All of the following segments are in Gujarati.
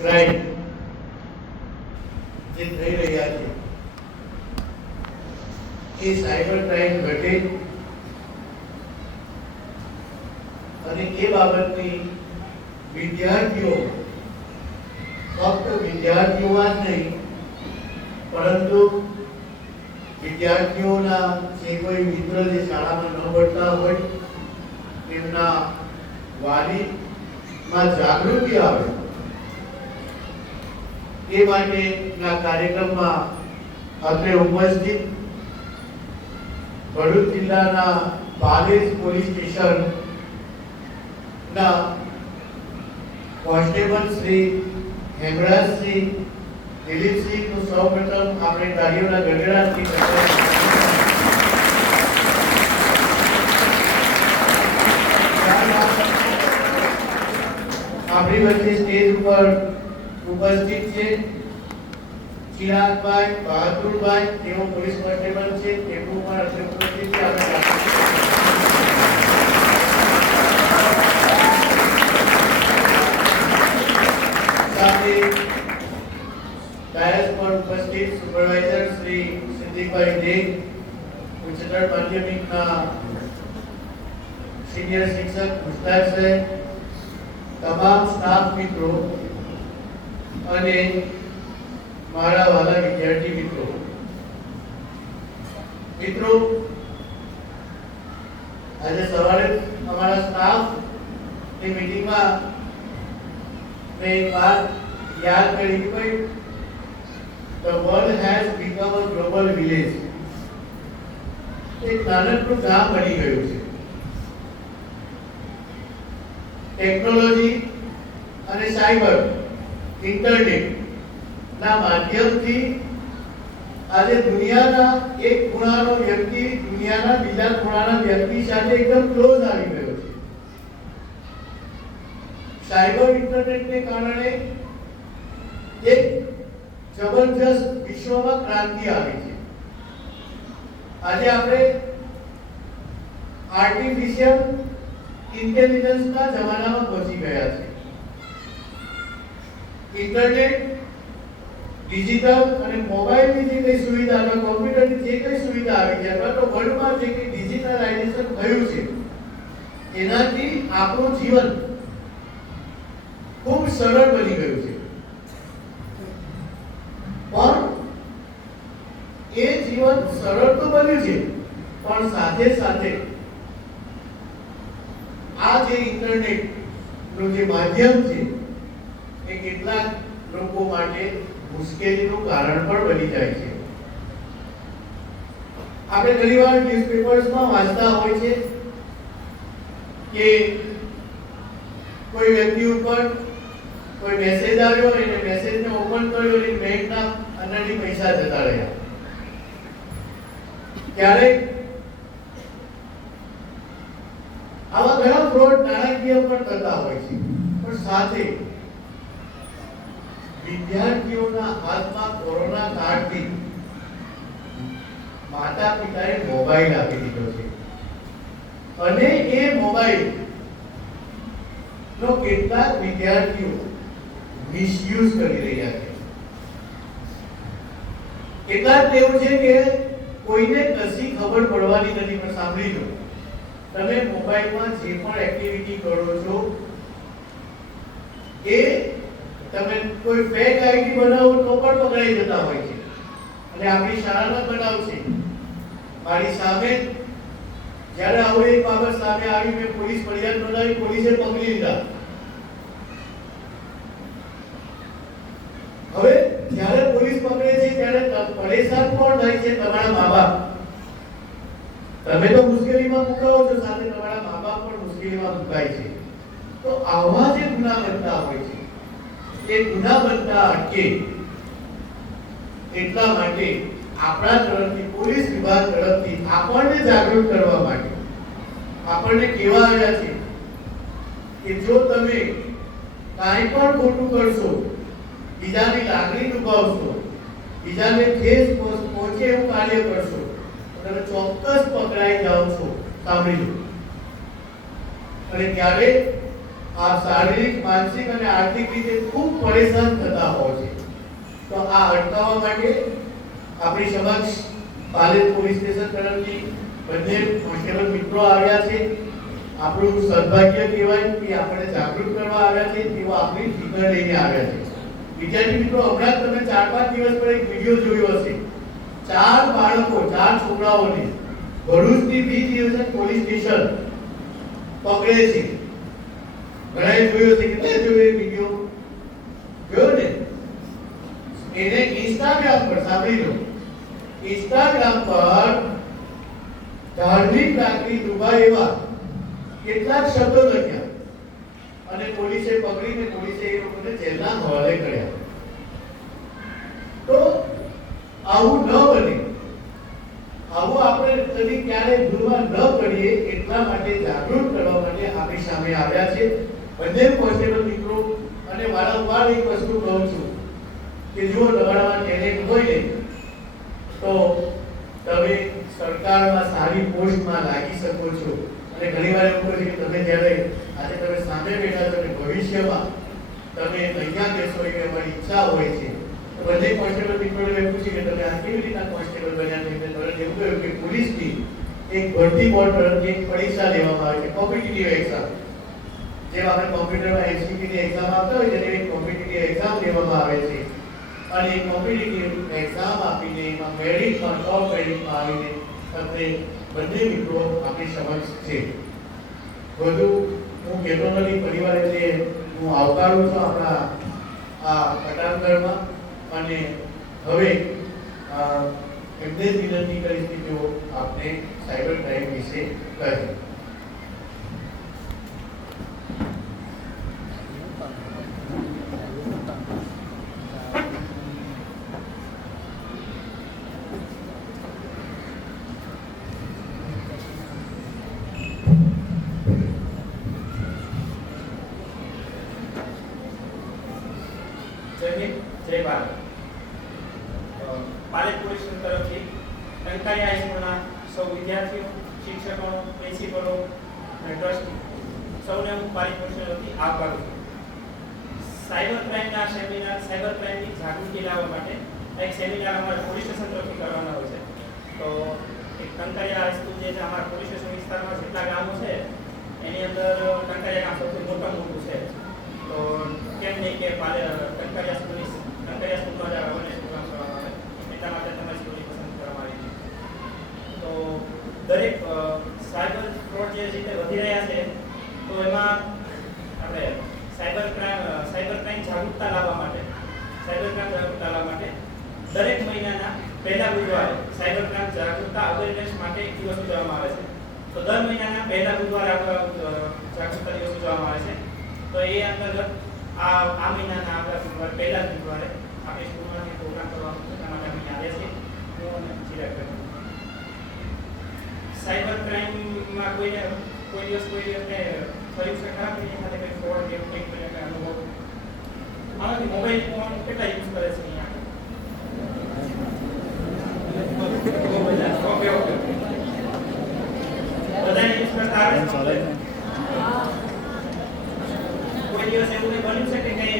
ક્રાઇમ જે થઈ રહ્યા છે એ સાયબર ક્રાઇમ ઘટે અને એ બાબતની વિદ્યાર્થીઓ ફક્ત વિદ્યાર્થીઓમાં જ નહીં પરંતુ વિદ્યાર્થીઓના જે કોઈ મિત્ર જે શાળામાં ન ભણતા હોય તેમના વાલીમાં જાગૃતિ આવે એ માટેના કાર્યક્રમમાં અત્રે ઉપસ્થિત ભરૂચ જિલ્લાના પાલેજ પોલીસ સ્ટેશન ના કોન્સ્ટેબલ શ્રી હેમરાજ સિંહ દિલીપ સિંહ નું સૌપ્રથમ આપણે તાળીઓના ગણગણાટથી આપણી વચ્ચે સ્ટેજ ઉપર ઉપસ્થિત છે ચિરાગભાઈ બહાદુરભાઈ, તેઓ પોલીસ કોન્સ્ટેબલ છે, તેમનું પણ અત્રે ઉપસ્થિત છે. સાથે ડાયસ પર ઉપસ્થિત સુપરવાઇઝર શ્રી સિદ્દીકભાઈ દેગ, ઉચ્ચતર માધ્યમિકના સિનિયર શિક્ષક મુસ્તાક સાહેબ, તમામ સ્ટાફ મિત્રો અને મારા વાલા વિદ્યાર્થી મિત્રો, આજે સવારે અમારા સ્ટાફ ની મીટિંગમાં મેં એક વાત યાદ કરી કે ભાઈ the world has become a global village. એક નાનકડું ગામ બની ગયું છે. ટેકનોલોજી અને સાયબર ઇન્ટરનેટ ના માધ્યમથી આજે દુનિયાના એક ખૂણાનો વ્યક્તિ દુનિયાના બીજા ખૂણાના વ્યક્તિ સાથે એકદમ ક્લોઝ આવી ગયો છે. સાયબર ઇન્ટરનેટને કારણે એક જબરજસ્ત વિશ્વમાં ક્રાંતિ આવી છે. આજે આપણે આર્ટિફિશિયલ ઇન્ટેલિજન્સના જમાનામાં પહોંચી ગયા છે. ઇન્ટરનેટ, ડિજિટલ અને મોબાઈલની જે કઈ સુવિધા અથવા કોમ્પ્યુટરની જે કઈ સુવિધા આવી છે અથવા તો વર્લ્ડમાં જે કઈ ડિજિટલાઇઝેશન થયું છે એનાથી આપણું જીવન ખૂબ સરળ બની ગયું છે. પણ એ જીવન સરળ તો બન્યું છે, પણ સાથે સાથે આ જે ઇન્ટરનેટ નું જે માધ્યમ છે એ કેટલાક લોકો માટે મુશ્કેલીનું કારણ પણ બની જાય છે. આપણે ઘણીવાર ન્યૂઝપેપર્સમાં વાંચતા હોય છે કે કોઈ વ્યક્તિ ઉપર કોઈ મેસેજ આવ્યો અને મેસેજને ઓપન કર્યો અને બેંકના અંદરથી પૈસા જતા રહ્યા. ક્યારેક આવા ઘણા ફ્રોડ નાણાકીય પણ થતા હોય છે. પણ સાથે વિદ્યાર્થીઓના હાથમાં કોરોના કાળથી માતા પિતાએ મોબાઈલ આપી દીધો છે અને એ મોબાઈલ નો કેટલાક વિદ્યાર્થીઓ મિસયુઝ કરી રહ્યા છે. કેટલાક એવું છે કે કોઈને કશી ખબર પડવાની નથી. પણ સાંભળી લો, તમે મોબાઈલમાં જે પણ એક્ટિવિટી કરો છો એ તમે કોઈ ફેક આઈડી બનાવો તો પણ પકડાઈ જતા હોય છે. અને આપણી શાળાનો બનાવ છે. મારી સામે જ્યારે આવો એક બાબત સામે આવી, મેં પોલીસ ફરિયાદ નોંધાવી, પોલીસે પકડી લીધા. હવે જ્યારે પોલીસ પકડે છે ત્યારે પરેશાન કોણ થાય છે? તમારા મા-બાપ. તમે તો મુશ્કેલીમાં મુકાવો છો, સાથે તમારા મા-બાપ પણ મુશ્કેલીમાં મુકાય છે. તો આવા જે ગુના બનતા હોય છે એ ગુના બનતા અટકે એટલા માટે આપણા તરફથી, પોલીસ વિભાગ તરફથી આપણને જાગૃત કરવા માટે આપણને કહેવા આવ્યા છે કે જો તમે કાંઈ પણ ખોટું કરશો, બીજાની લાગણી દુભાવશો, બીજાને ઠેસ પહોંચે એવું કાર્ય કરશો, તમે ચોક્કસ પકડાઈ જાઓ છો. સાંભળી લો. અને ત્યારે આપ શારીરિક, માનસિક અને આર્થિક રીતે ખૂબ પરેશાન થતા હો છે, તો આ અટકાવવા માટે આપણી સમક્ષ પાલેજ પોલીસ સ્ટેશન તરફથી બંને કોન્સ્ટેબલ મિત્રો આવ્યા છે. આપણું સદભાગ્ય કહેવાય કે આપણે જાગૃત કરવા આવ્યા છે, તેઓ આપણી ફિકર લઈને આવ્યા છે. વિદ્યાર્થી મિત્રો, હમણાં તમે 4-5 દિવસ પર એક વિડીયો જોયો હશે. 4 બાળકો, 4 છોકરાઓને ભરૂચની બી ડિવિઝન પોલીસ સ્ટેશન પકડે છે. ઘણાએ જોયો છે કે જોયો વિડીયો જોયો ને? એને ઇન્સ્ટાગ્રામ પર, સાંભળી લો, ઇન્સ્ટાગ્રામ પર ધાર્મિક લાગણી દુભાય એવા કેટલાક શબ્દો લખ્યા અને પોલીસે પકડીને પોલીસે એ લોકોને જેલના હવાલે કર્યા. તો આવું ન બને, આવું આપણે કદી ક્યારે ભૂલવા ન પડીએ એટલા માટે જાગૃત કરવા માટે આપણી સામે આવ્યા છે બંને કોન્સ્ટેબલ મિત્રો. અને વારંવાર એક વસ્તુ કહું છું કે જો તમારામાં ટેલેન્ટ હોય ને તો તમે સરકારમાં સારી પોસ્ટમાં લાગી શકો છો. અને ઘણીવાર એવું કહે છે કે તમે જ્યારે આજે તમે સામે બેઠા છો અને ભવિષ્યમાં તમે અહીંયા બેસો એવી અમારી ઈચ્છા હોય છે. તો બંને કોન્સ્ટેબલ મિત્રોને મેં પૂછ્યું કે તમે આ કેવી રીતના કોન્સ્ટેબલ બન્યા છે? મેં તરત એવું કહ્યું કે પોલીસની એક ભરતી બોર્ડ તરફથી એક પરીક્ષા લેવામાં આવે છે, કોમ્પિટિટિવ એક્ઝામ. જેમ આપણે કોમ્પ્યુટરમાં એમસીક્યુની એક્ઝામ આપતા હોય તેની એક કોમ્પિટિટિવ એક્ઝામ લેવામાં આવે છે. અને એ કોમ્પિટિટિવ એક્ઝામ આપીને એમાં મેરિટમાં, ટોપ મેરિટમાં આવીને તમને બંને મિત્રો આપણી સમક્ષ છે. વધુ હું કહેતો નથી, પરિવાર એટલે હું આવકારું છું આપણા આ કટારગઢમાં. અને હવે એમને જ વિનંતી કરીશ કે તેઓ આપને સાયબર ક્રાઇમ વિશે કહે. જય ભારત. પાલેજ પોલીસ સ્ટેશન તરફથી ટંકારી હાઈસ્કૂલના સૌ વિદ્યાર્થીઓ, શિક્ષકો, પ્રિન્સિપલો અને ટ્રસ્ટી સૌને હું પાલેજ પોલીસ તરફથી આભાર કરું છું. સાયબર ક્રાઇમના સેમિનાર, સાયબર ક્રાઇમની જાગૃતિ લાવવા માટે એક સેમિનાર અમારા પોલીસ સ્ટેશન તરફથી કરવાનો હોય છે. તો એક ટંકારી હાઈસ્કૂલ જે છે અમારા પોલીસ સ્ટેશન વિસ્તારમાં જેટલા ગામો છે એની અંદર ટંકારી ગામ સૌથી મોટું છે. તો કેમ નહીં કે ટંકારી સ્કૂલમાં જ અવેરનેસ પ્રોગ્રામ કરવામાં આવે, એટલા માટે તમારી સ્કૂલની પસંદ કરવામાં આવી છે. તો દરેક સાયબર ફ્રોડ જે રીતે વધી રહ્યા છે તો એમાં આપણે સાયબર ક્રાઇમ જાગૃતતા લાવવા માટે દરેક મહિનાના પહેલા બુધવારે સાયબર ક્રાઇમ જાગૃતતા અવેરનેસ માટે એક દિવસ ઉજવવામાં આવે છે. તો દર મહિનાના પહેલા બુધવારે જાગૃતતા દિવસ ઉજવવામાં આવે છે. તો એ અંતર્ગત આ મહિનાના આપણા પહેલા બુધવારે આપણે સ્કૂલમાંથી પ્રોગ્રામ કરવાનો છે. તેના માટે અમે આવ્યા છીએ, હું અને ચિરાગ. સાયબર ક્રાઇમમાં કોઈ દિવસ થયું છે ખરા એની સાથે કંઈ ફ્રોડ કે એવું કંઈક કંઈ અનુભવ? આમાંથી મોબાઈલ ફોન કેટલા યુઝ કરે છે અહીંયા? ઓકે બધાને યુઝ કરતા આવે છે? કોઈ દિવસ એવું કંઈ બન્યું છે કે કંઈ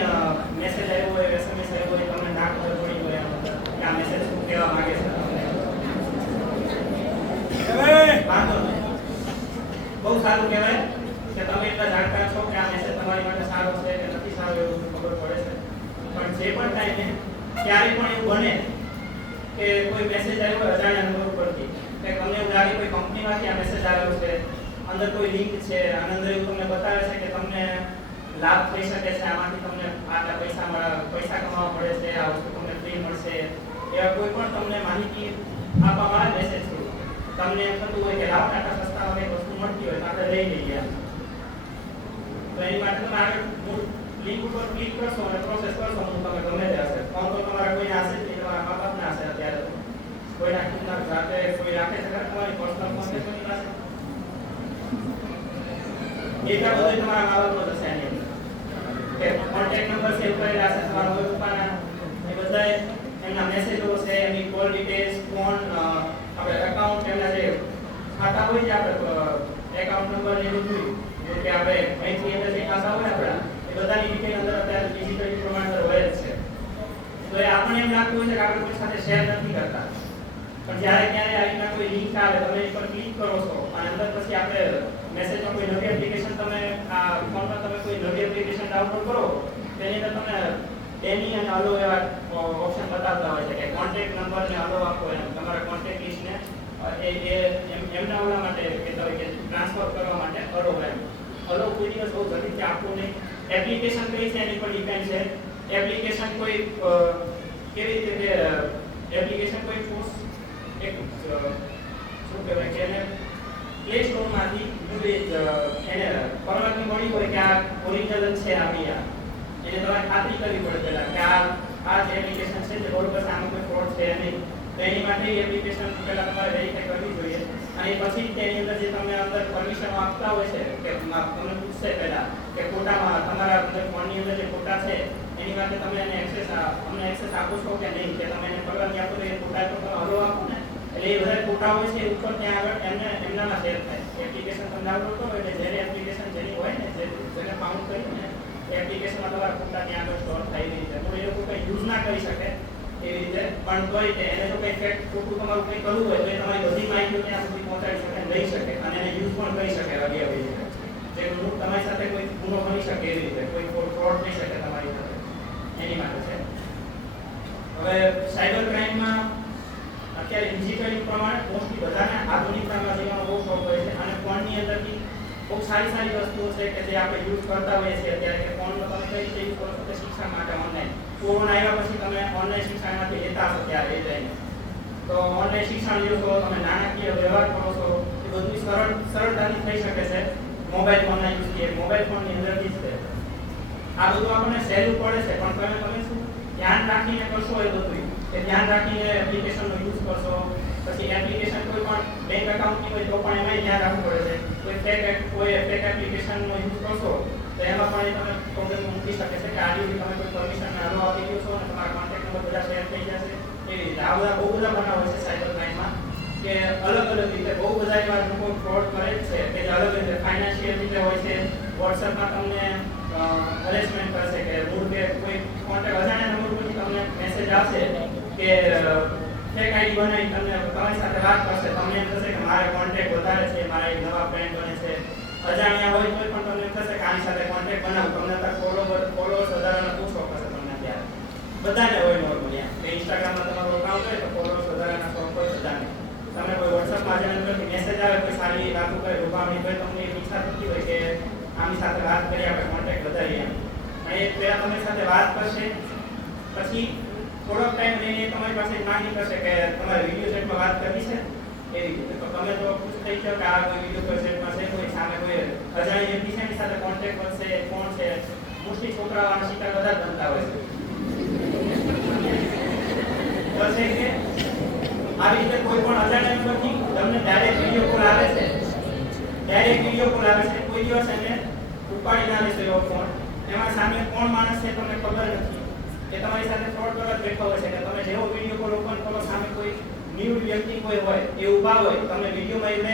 મેસેજ આવ્યો હોય, એસએમએસ આવ્યો હોય, તમને ના ખબર પડી હોય કે આ મેસેજ શું કહેવા માંગે છે? વાંધો નહીં, બહુ સારું કહેવાય કે તમે એટલા જાણકાર છો કે આ મેસેજ તમારી માટે સારો છે કે નથી સારો એવું ખબર પડે છે. પણ જે પણ થાય ને ક્યારે પણ એવું બને કે કોઈ મેસેજ આવ્યો હોય અજાણ્યા નંબર પરથી, કે તમને એવું લાગે કોઈ કંપનીમાંથી આ મેસેજ આવ્યો છે, અંદર કોઈ લિંક છે, અને અંદર એવું તમને બતાવે છે કે તમને લાભ થઈ શકે છે, આમાંથી તમને આટલા પૈસા કમાવા મળે છે, આ વસ્તુ તમને ફ્રી મળશે, એવા કોઈ પણ તમને માહિતી આપવામાં આવે મેસેજ થ્રુ, તમને એમ થતું હોય કે લાવ આટલા સસ્તામાં કંઈક વસ્તુ મળતી હોય તો આપણે લઈ લઈએ. તો એની માટે તમે આગળ લિંક ઉપર ક્લિક કરશો અને પ્રોસેસ કરશો, હું તમે ગમે તે હશે. ફોન તો તમારા કોઈને હશે જ નહીં, તમારા મા બાપના હશે. અત્યારે કોઈના ખુદના જાતે કોઈ રાખે છે તમારી પર્સનલ ફોન છે કોઈની પાસે? ડેટા બધું તમારા મા બાપનો હશે એની અંદર. કે કોન્ટેક્ટ નંબર સેવ કરેલા હશે તમારા મમ્મી પપ્પાના, એ બધા એમના મેસેજો છે, એમની કોલ ડિટેલ્સ, ફોન, આપણે એકાઉન્ટ, એમના જે ખાતા હોય છે આપણે એકાઉન્ટ નંબર ને બધું જો કે આપણે અહીંથી અંદર જે પાસા હોય આપણા એ બધાની ડિટેલ અંદર અત્યારે ડિજિટલી પ્રમાણસર હોય જ છે. તો એ આપણને એમ લાગતું હોય છે કે આપણે કોઈ સાથે શેર નથી કરતા, પણ જ્યારે ક્યારે આવી રીતના કોઈ લિંક આવે તમે એ પર ક્લિક કરો છો અને અંદર પછી આપણે મેસેજમાં કોઈ નવી એપ્લિકેશન તમે આ ફોનમાં તમે કોઈ નવી એપ્લિકેશન ડાઉનલોડ કરો તેની અંદર તમને એની અને અલો એવા ઓપ્શન બતાવતા હોય છે કે કોન્ટેક્ટ નંબર ને અલો આપો એમ તમારા કોન્ટેક્ટ લિસ્ટને એમના ઓલા માટે કે ટ્રાન્સફર કરવા માટે અલો એમ અલો કોઈ દિવસ બહુ ઝડપથી આપવું નહીં. એપ્લિકેશન કઈ છે એની પર ડિપેન્ડ છે. એપ્લિકેશન કોઈ કેવી રીતે એપ્લિકેશન કોઈ ફોર્સ એક શું કહેવાય કે એને પ્લે સ્ટોર માંથી એને પરવાનગી મળી હોય કે આ ઓરિજિનલ છે આપણી આ એને તમારે ખાતરી કરવી પડે પહેલા કે આ જે એપ્લિકેશન છે તે બરોબર છે, આમાં કોઈ ફ્રોડ છે નહીં. તો એની માટે એપ્લિકેશન પહેલા તમારે વેરીફાઈ કરવી જોઈએ અને પછી તેની અંદર જે તમે અંદર પરમિશન આપતા હોય છે કે તમને પૂછશે પહેલા કે ફોટામાં તમારા ફોનની અંદર જે ફોટા છે એની માટે તમે એને અમને એક્સેસ આપો છો કે નહીં, કે તમે એને પરવાનગી આપો તો એ ફોટા તો તમે હલો આપો ને એટલે એ બધા ફોટા હોય છે ઉપર ત્યાં આગળ એમનામાં શેર થાય. એપ્લિકેશન તમે ડાઉનલોડ કરો એટલે જેની એપ્લિકેશન જેની હોય ને જેને ફાઉન્ડ કર્યું ને એપ્લિકેશનમાં તમારા ફોટા ત્યાં આગળ સ્ટોર થઈ રીતે તો એ લોકો કંઈ યુઝ ના કરી શકે એવી રીતે, પણ તોય એને જો કંઈ ફેક્ટ ખોટું તમારું કંઈ કરવું હોય તો એ તમારી બધી માહિતીઓ ત્યાં સુધી પહોંચાડી શકે લઈ શકે અને એને યુઝ પણ કરી શકે વગેરે રીતે જે તમારી સાથે કોઈ ગુનો બની શકે એવી રીતે કોઈ ફ્રોડ થઈ શકે તમારી સાથે એની માટે છે. હવે સાયબર ક્રાઇમમાં અત્યારે ડિજિટલ પ્રમાણે મોસ્ટલી બધાને આધુનિકતામાં જીવવાનો બહુ શોખ હોય છે અને ફોનની અંદરથી બહુ સારી વસ્તુઓ છે કે જે આપણે યુઝ કરતા હોઈએ છીએ અત્યારે કે ફોનનો તમે કઈ રીતે યુઝ કરો છો કે શિક્ષણ માટે ઓનલાઈન કોરોના આવ્યા પછી તમે ઓનલાઈન શિક્ષણમાંથી લેતા હશો ત્યારે એ જઈને તો ઓનલાઈન શિક્ષણ લો છો તમે નાણાકીય વ્યવહાર કરો છો એ બધું સરળતાથી થઈ શકે છે મોબાઈલ ફોનના યુઝથી મોબાઈલ ફોનની અંદરથી જ છે. આ બધું આપણને સહેલું પડે છે પણ તમે શું ધ્યાન રાખીને કરશો એ બધું કે ધ્યાન રાખીને એપ્લિકેશનનો યુઝ કરશો. પછી એપ્લિકેશન કોઈ પણ બેંક એકાઉન્ટની હોય તો પણ એમાંય ધ્યાન રાખવું પડે છે. કોઈ ફેક એપ્લિકેશનનો યુઝ કરશો તો એમાં પણ તમે પ્રોબ્લેમ મૂકી શકે છે કે આડી તમે કોઈ પરમિશન અલો આપી દો છો અને તમારા કોન્ટેક્ટ નંબર બધા શેર થઈ જશે એવી રીતે. આ બધા બહુ બધા બનાવ હોય છે સાયબર ક્રાઇમમાં કે અલગ રીતે બહુ બધા એવા લોકો ફ્રોડ કરે છે કે જે અલગ રીતે ફાઇનાન્શિયલ રીતે હોય છે. વોટ્સએપમાં તમને હરેસમેન્ટ કરશે કે મૂળ કે કોઈ કોન્ટેક્ટ અજાણ્યા નંબર પરથી તમને મેસેજ આવશે કે ફેક આઈડી બનાવી તમને તમારી સાથે વાત કરશે. તમને એમ થશે કે મારે કોન્ટેક્ટ વધારે છે, મારા એક નવા ફ્રેન્ડ બને છે. અજાણ્યા હોય તો પણ તમને એમ થશે કે આની સાથે કોન્ટેક્ટ બનાવું, તમને તાર ફોલોવર્સ વધારાનો પૂછો કરશે તમને અત્યારે બધાને હોય નોર્મલી કે ઇન્સ્ટાગ્રામમાં તમારું અકાઉન્ટ હોય તો ફોલોવર્સ વધારાના શોખ હોય બધાને. તમને કોઈ વોટ્સએપમાં અજાણ્યા નંબરથી મેસેજ આવે કોઈ સારી વાતો કરે રૂપામણી હોય તમને એક ઈચ્છા થતી હોય કે આની સાથે વાત કરી આપણે કોન્ટેક્ટ વધારીએ એમ અને એ પહેલાં તમારી સાથે વાત કરશે પછી થોડોક ટાઈમ લઈને તમારી પાસે માંગણી કરશે કે તમારે વિડીયો ચેટમાં વાત કરવી છે એવી રીતે. તો તમે તો ખુશ થઈ જાઓ કે આ કોઈ વિડીયો ચેટમાં છે કોઈ સામે કોઈ અજાણી વ્યક્તિ છે એની સાથે કોન્ટેક્ટ વધશે કોણ છે. મોસ્ટલી છોકરાઓના શિકાર બધા બનતા હોય છે બસ કે આવી રીતે કોઈ પણ અજાણ્યા નંબરથી તમને ડાયરેક્ટ વિડીયો કોલ આવે છે કોઈ દિવસ એને ઉપાડી ના લેશો એવો ફોન. એમાં સામે કોણ માણસ છે તમને ખબર નથી કે તમારી સાથે ફ્રોડ કરવા બેઠો હોય છે કે તમે જેવો વિડીયો કોલ ઓપન કરો સામે કોઈ ન્યૂ વ્યક્તિ કોઈ હોય એ ઊભા હોય તમને વિડીયોમાં એમને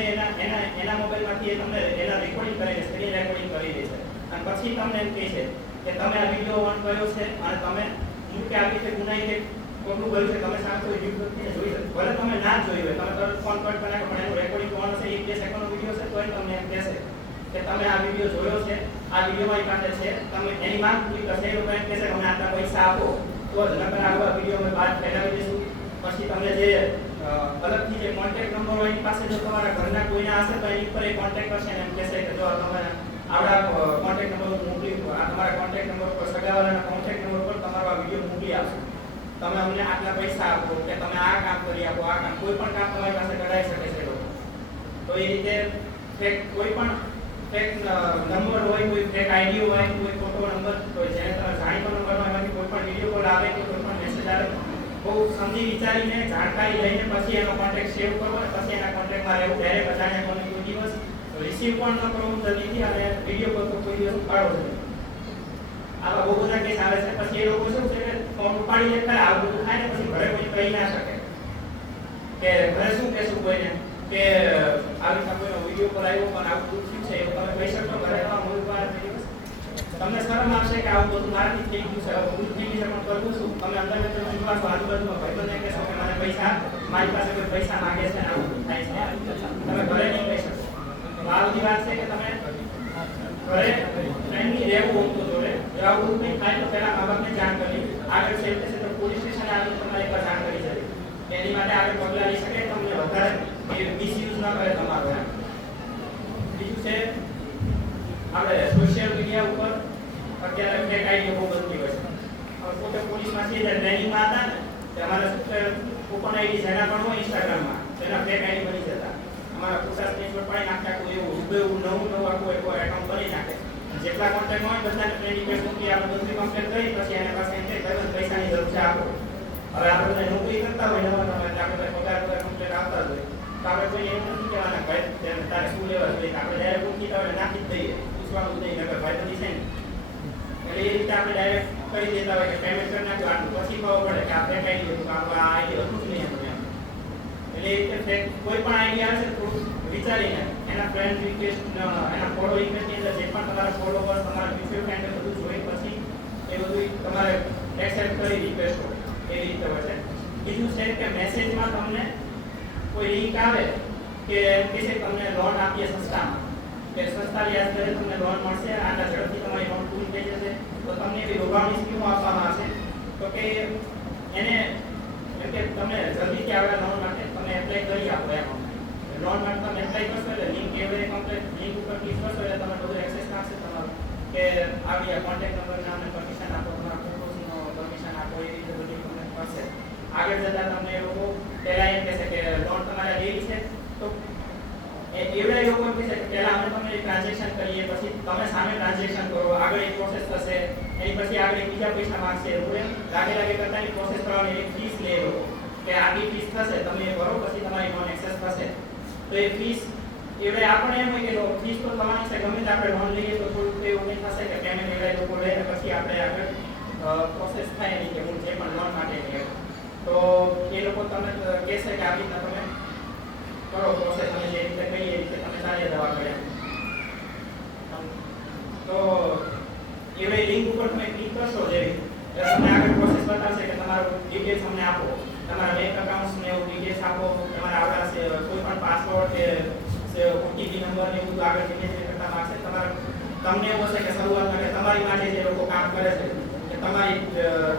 એના મોબાઈલમાંથી એ તમને એના રેકોર્ડિંગ કરીને સ્ક્રીન રેકોર્ડિંગ કરી દે છે અને પછી તમને એમ કહે છે કે તમે આ વિડીયો ઓન કર્યો છે અને તમે હું કે આવી રીતે ગુનાહિત કોનું કર્યું છે તમે સામે કોઈ વ્યક્તિને જોઈ શકો ભલે તમે ના જોઈ હોય તમે તરત ફોન કટ કરી નાખો પણ એનું રેકોર્ડિંગ ઓન હશે 1-2 સેકન્ડનો વિડીયો છે તો તમને એમ કહેશે કે તમે આ વિડીયો જોયો છે આ વિડીયો મારી પાસે છે તમે એની માંગ પૂરી કરશે એ લોકો એમ કહેશે કે મને આટલા પૈસા આપો તો જ નકર આ વિડીયો અમે બહાર ફેલાવી દઈશું. પછી તમને જે અલગથી જે કોન્ટેક્ટ નંબર હોય એની પાસે જો તમારા ઘરના કોઈના હશે તો એની પર એ કોન્ટેક્ટ કરશે અને એમ કહેશે કે જો તમારા આવડા કોન્ટેક્ટ નંબર મોકલી આ તમારા કોન્ટેક્ટ નંબર પર સગાવાળાના કોન્ટેક્ટ નંબર પર તમારો આ વિડીયો મોકલી આપશો તમે અમને આટલા પૈસા આપો કે તમે આ કામ કરી આપો આ કામ કોઈ પણ કામ તમારી પાસે કરાવી શકે છે લોકો. તો એ રીતે કોઈ પણ ફેક નંબર હોય કોઈ ફેક આઈડી હોય કોઈ ખોટો નંબર હોય જેને તમે જાણીતો નંબર હોય એમાંથી કોઈ પણ વિડીયો કોલ આવે કે કોઈ પણ મેસેજ આવે બહુ સમજી વિચારીને જાણકારી લઈને પછી એનો કોન્ટેક્ટ સેવ કરવો અને પછી એના કોન્ટેક્ટમાં રહેવું. ડાયરેક્ટ અજાણ્યા કોઈને કોઈ દિવસ રિસીવ પણ ન કરવું જલ્દીથી અને વિડીયો કોલ તો કોઈ દિવસ ઉપાડવો જોઈએ. આવા બહુ બધા કેસ આવે છે. પછી એ લોકો શું છે કે ફોન ઉપાડી લે કરે આવું બધું થાય ને પછી ઘરે કોઈ કહી ના શકે કે ઘરે શું કહેશું કોઈને કે આવી રીતના કોઈનો વિડીયો કોલ આવ્યો પણ આવું દુઃખ થયું છે એવું તમે કહી શકશો ઘરે એવા મૂળ પર તમને શરમ આવશે કે આવું બધું મારાથી થઈ ગયું છે ભૂલ થઈ ગઈ છે પણ કરવું શું તમે અંદર વિશ્વાસ આજુબાજુમાં ભાઈબંધને કહેશો કે મને પૈસા મારી પાસે કોઈ પૈસા માંગે છે ને આવું થાય છે તમે ઘરે નહીં કહી શકો તો આ બધી વાત છે કે તમે ઘરે ફ્રેન્ડલી રહેવું તો જોડે જો આવું બધું કંઈ થાય તો પહેલા મા બાપને જાણ કરવી આગળ છે તો પોલીસ સ્ટેશને આવીને તમારે એકવાર જાણ કરી છે એની માટે આગળ પગલાં લઈ શકે તમને વધારે મિસયુઝ ન કરે તમારો એમ બીજું છે આપણે સોશિયલ મીડિયા ઉપર અત્યારે ફેક આઈડીઓ બહુ બનતી હોય છે પોતે પોલીસમાં છીએ જ્યારે ટ્રેનિંગમાં હતા ને ત્યારે અમારે શું કે ઓપન આઈડી જેના પણ હોય ઇન્સ્ટાગ્રામમાં તેના ફેક આઈડી બની જતા અમારા ખોટા સ્ક્રીનશોટ પાડી નાખતા કોઈ એવું નવું આખું એક એકાઉન્ટ બની નાખે જેટલા કોન્ટેક્ટ હોય બધાને ફ્રેન્ડ રિક્વેસ્ટ મૂકી આપણે બધી કમ્પ્લેટ કરી પછી એના પાસે એમ કે પૈસાની જરૂર છે આપો હવે આપણે નોકરી કરતા હોય નવા નવા એટલે આપણે પગાર કમ્પ્લેટ આવતા જ હોય તો આપણે કોઈ એવું નથી કહેવાના ભાઈ તારે શું લેવા જોઈએ આપણે ડાયરેક્ટ મૂકી તો નાખી જ દઈએ પૂછવાનું જ નહીં નકર ભાઈ તો દિશે ને એટલે એ રીતે આપણે ડાયરેક્ટ કરી દેતા હોય કે પેમેન્ટ કરી નાખ્યો આટલું પછી ખબર પડે કે આ ફેક આઈડી હતું આપણું આ આઈડી હતું જ નહીં એમ એટલે એ રીતે કોઈ પણ આઈડી આવે છે થોડું વિચારીને એના ફ્રેન્ડ રિક્વેસ્ટ એના ફોલો રિક્વેસ્ટની અંદર જે પણ તમારા ફોલોવર્સ તમારા મ્યુચ્યુઅલ ફ્રેન્ડ બધું જોઈ પછી એ બધું તમારે એક્સેપ્ટ કરી રિક્વેસ્ટ હોય એ રીતે હોય છે બીજું છે કે મેસેજમાં તમને કોઈ લિંક આવે કે છે તમને લોન આપીએ સસ્તામાં કે સસ્તા વ્યાજ દરે તમને લોન મળશે આટલા ઝડપથી તમારી લોન પૂરી થઈ જશે તો તમને એવી લોભામણી સ્કીમો આપવામાં આવશે તો કે એને એમ કે તમને જલ્દીથી આવેલા લોન માટે તમે એપ્લાય કરી આપો એમ લોન માટે તમે એપ્લાય કરશો એટલે લિંક એવરે કમ્પ્લીટ લિંક ઉપર ક્લિક કરશો એટલે તમને બધું એક્સેસ થશે તમારું કે આવી કોન્ટેક્ટ નંબર નામને પરમિશન આપો તમારા ફોટોસનો પરમિશન આપો એ રીતે બધી તમને કરશે આગળ જતા તમને એ લોકો પહેલા એમ કહેશે કે લોન તમારે લેવી છે તો એવડા લોકો એમ કહેશે કે પહેલા અમે તમને ટ્રાન્ઝેક્શન કરીએ પછી તમે સામે ટ્રાન્ઝેક્શન કરો આગળ એક પ્રોસેસ થશે એની પછી આગળ એક બીજા પૈસા માંગશે એવું એમ લાગે કરતાની પ્રોસેસ કરવાની એક ફીસ લે લોકો કે આટલી ફીસ થશે તમે એ ભરો પછી તમારી લોન એક્સેસ થશે તો એ ફીસ એવડે આપણે એમ હોય કે ફીસ તો થવાની છે ગમે તે આપણે લોન લઈએ તો થોડુંક એવું નહીં થશે કે પેમેન્ટ એવડે લોકો લે ને પછી આપણે આગળ પ્રોસેસ થાય નહીં કે હું જે પણ લોન માટે તો એ લોકો તમને કહેશે કે આવી રીતના તમે કરો પ્રોસેસ અમે જે રીતે કહીએ એ રીતે તમે સારી દવા કર્યા તો એવડે લિંક ઉપર તમે ક્લિક કરશો જેવી એટલે તમને આગળ પ્રોસેસ બતાવશે કે તમારું ડિટેલ્સ અમને આપો તમારા બેંક એકાઉન્ટ્સ ને એવું ડિટેલ્સ આપો તમારા આવડા કોઈ પણ પાસવર્ડ કે ઓટીપી નંબર ને એવું આગળ ડિટેલ્સ કરતા માંગશે તમને એવું હશે કે શરૂઆતમાં કે તમારી માટે જે લોકો કામ કરે છે કે તમારી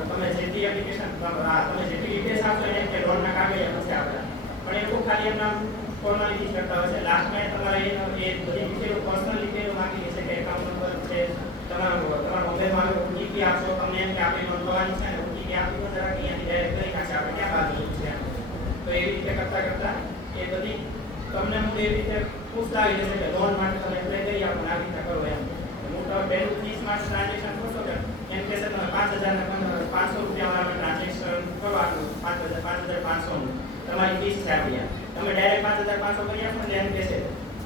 તમે જેટલી એપ્લિકેશન તમે જેટલી ડિટેલ્સ આપશો એને કે લોનના કાગળિયા પછી આપણા પણ એ લોકો ખાલી એમના ફોર્માલિટી કરતા હોય છે લાસ્ટમાં તમારે એ બધી ડિટેલો પર્સનલ ડિટેલો માંગી લેશે કે એકાઉન્ટ નંબર છે તમારા મોબાઈલમાં ઓટીપી આપશો તમને એમ કે આપણી લોન થવાની છે ને ઓટીપી આપી તો જરા અહીંયાથી ડાયરેક્ટ કરી નાખશે આપણે ક્યાં બાજુ છે તો એ રીતે કરતા એ બધી તમને હું એ રીતે પૂછતાવી દેશે કે લોન માટે તમે એપ્લાય કરી આપો આવી રીતે કરો એમ હું તો પહેલું 30 માસ ટ્રાન્ઝેક્શન કરશો કે એમ કહેશે તમે 5000 ને 500 રૂપિયા વાળા ટ્રાન્ઝેક્શન કરવાનું 5500 નું તમારી ફીસ છે આપણી તમે ડાયરેક્ટ 5500 કરી આપો ને એમ કહેશે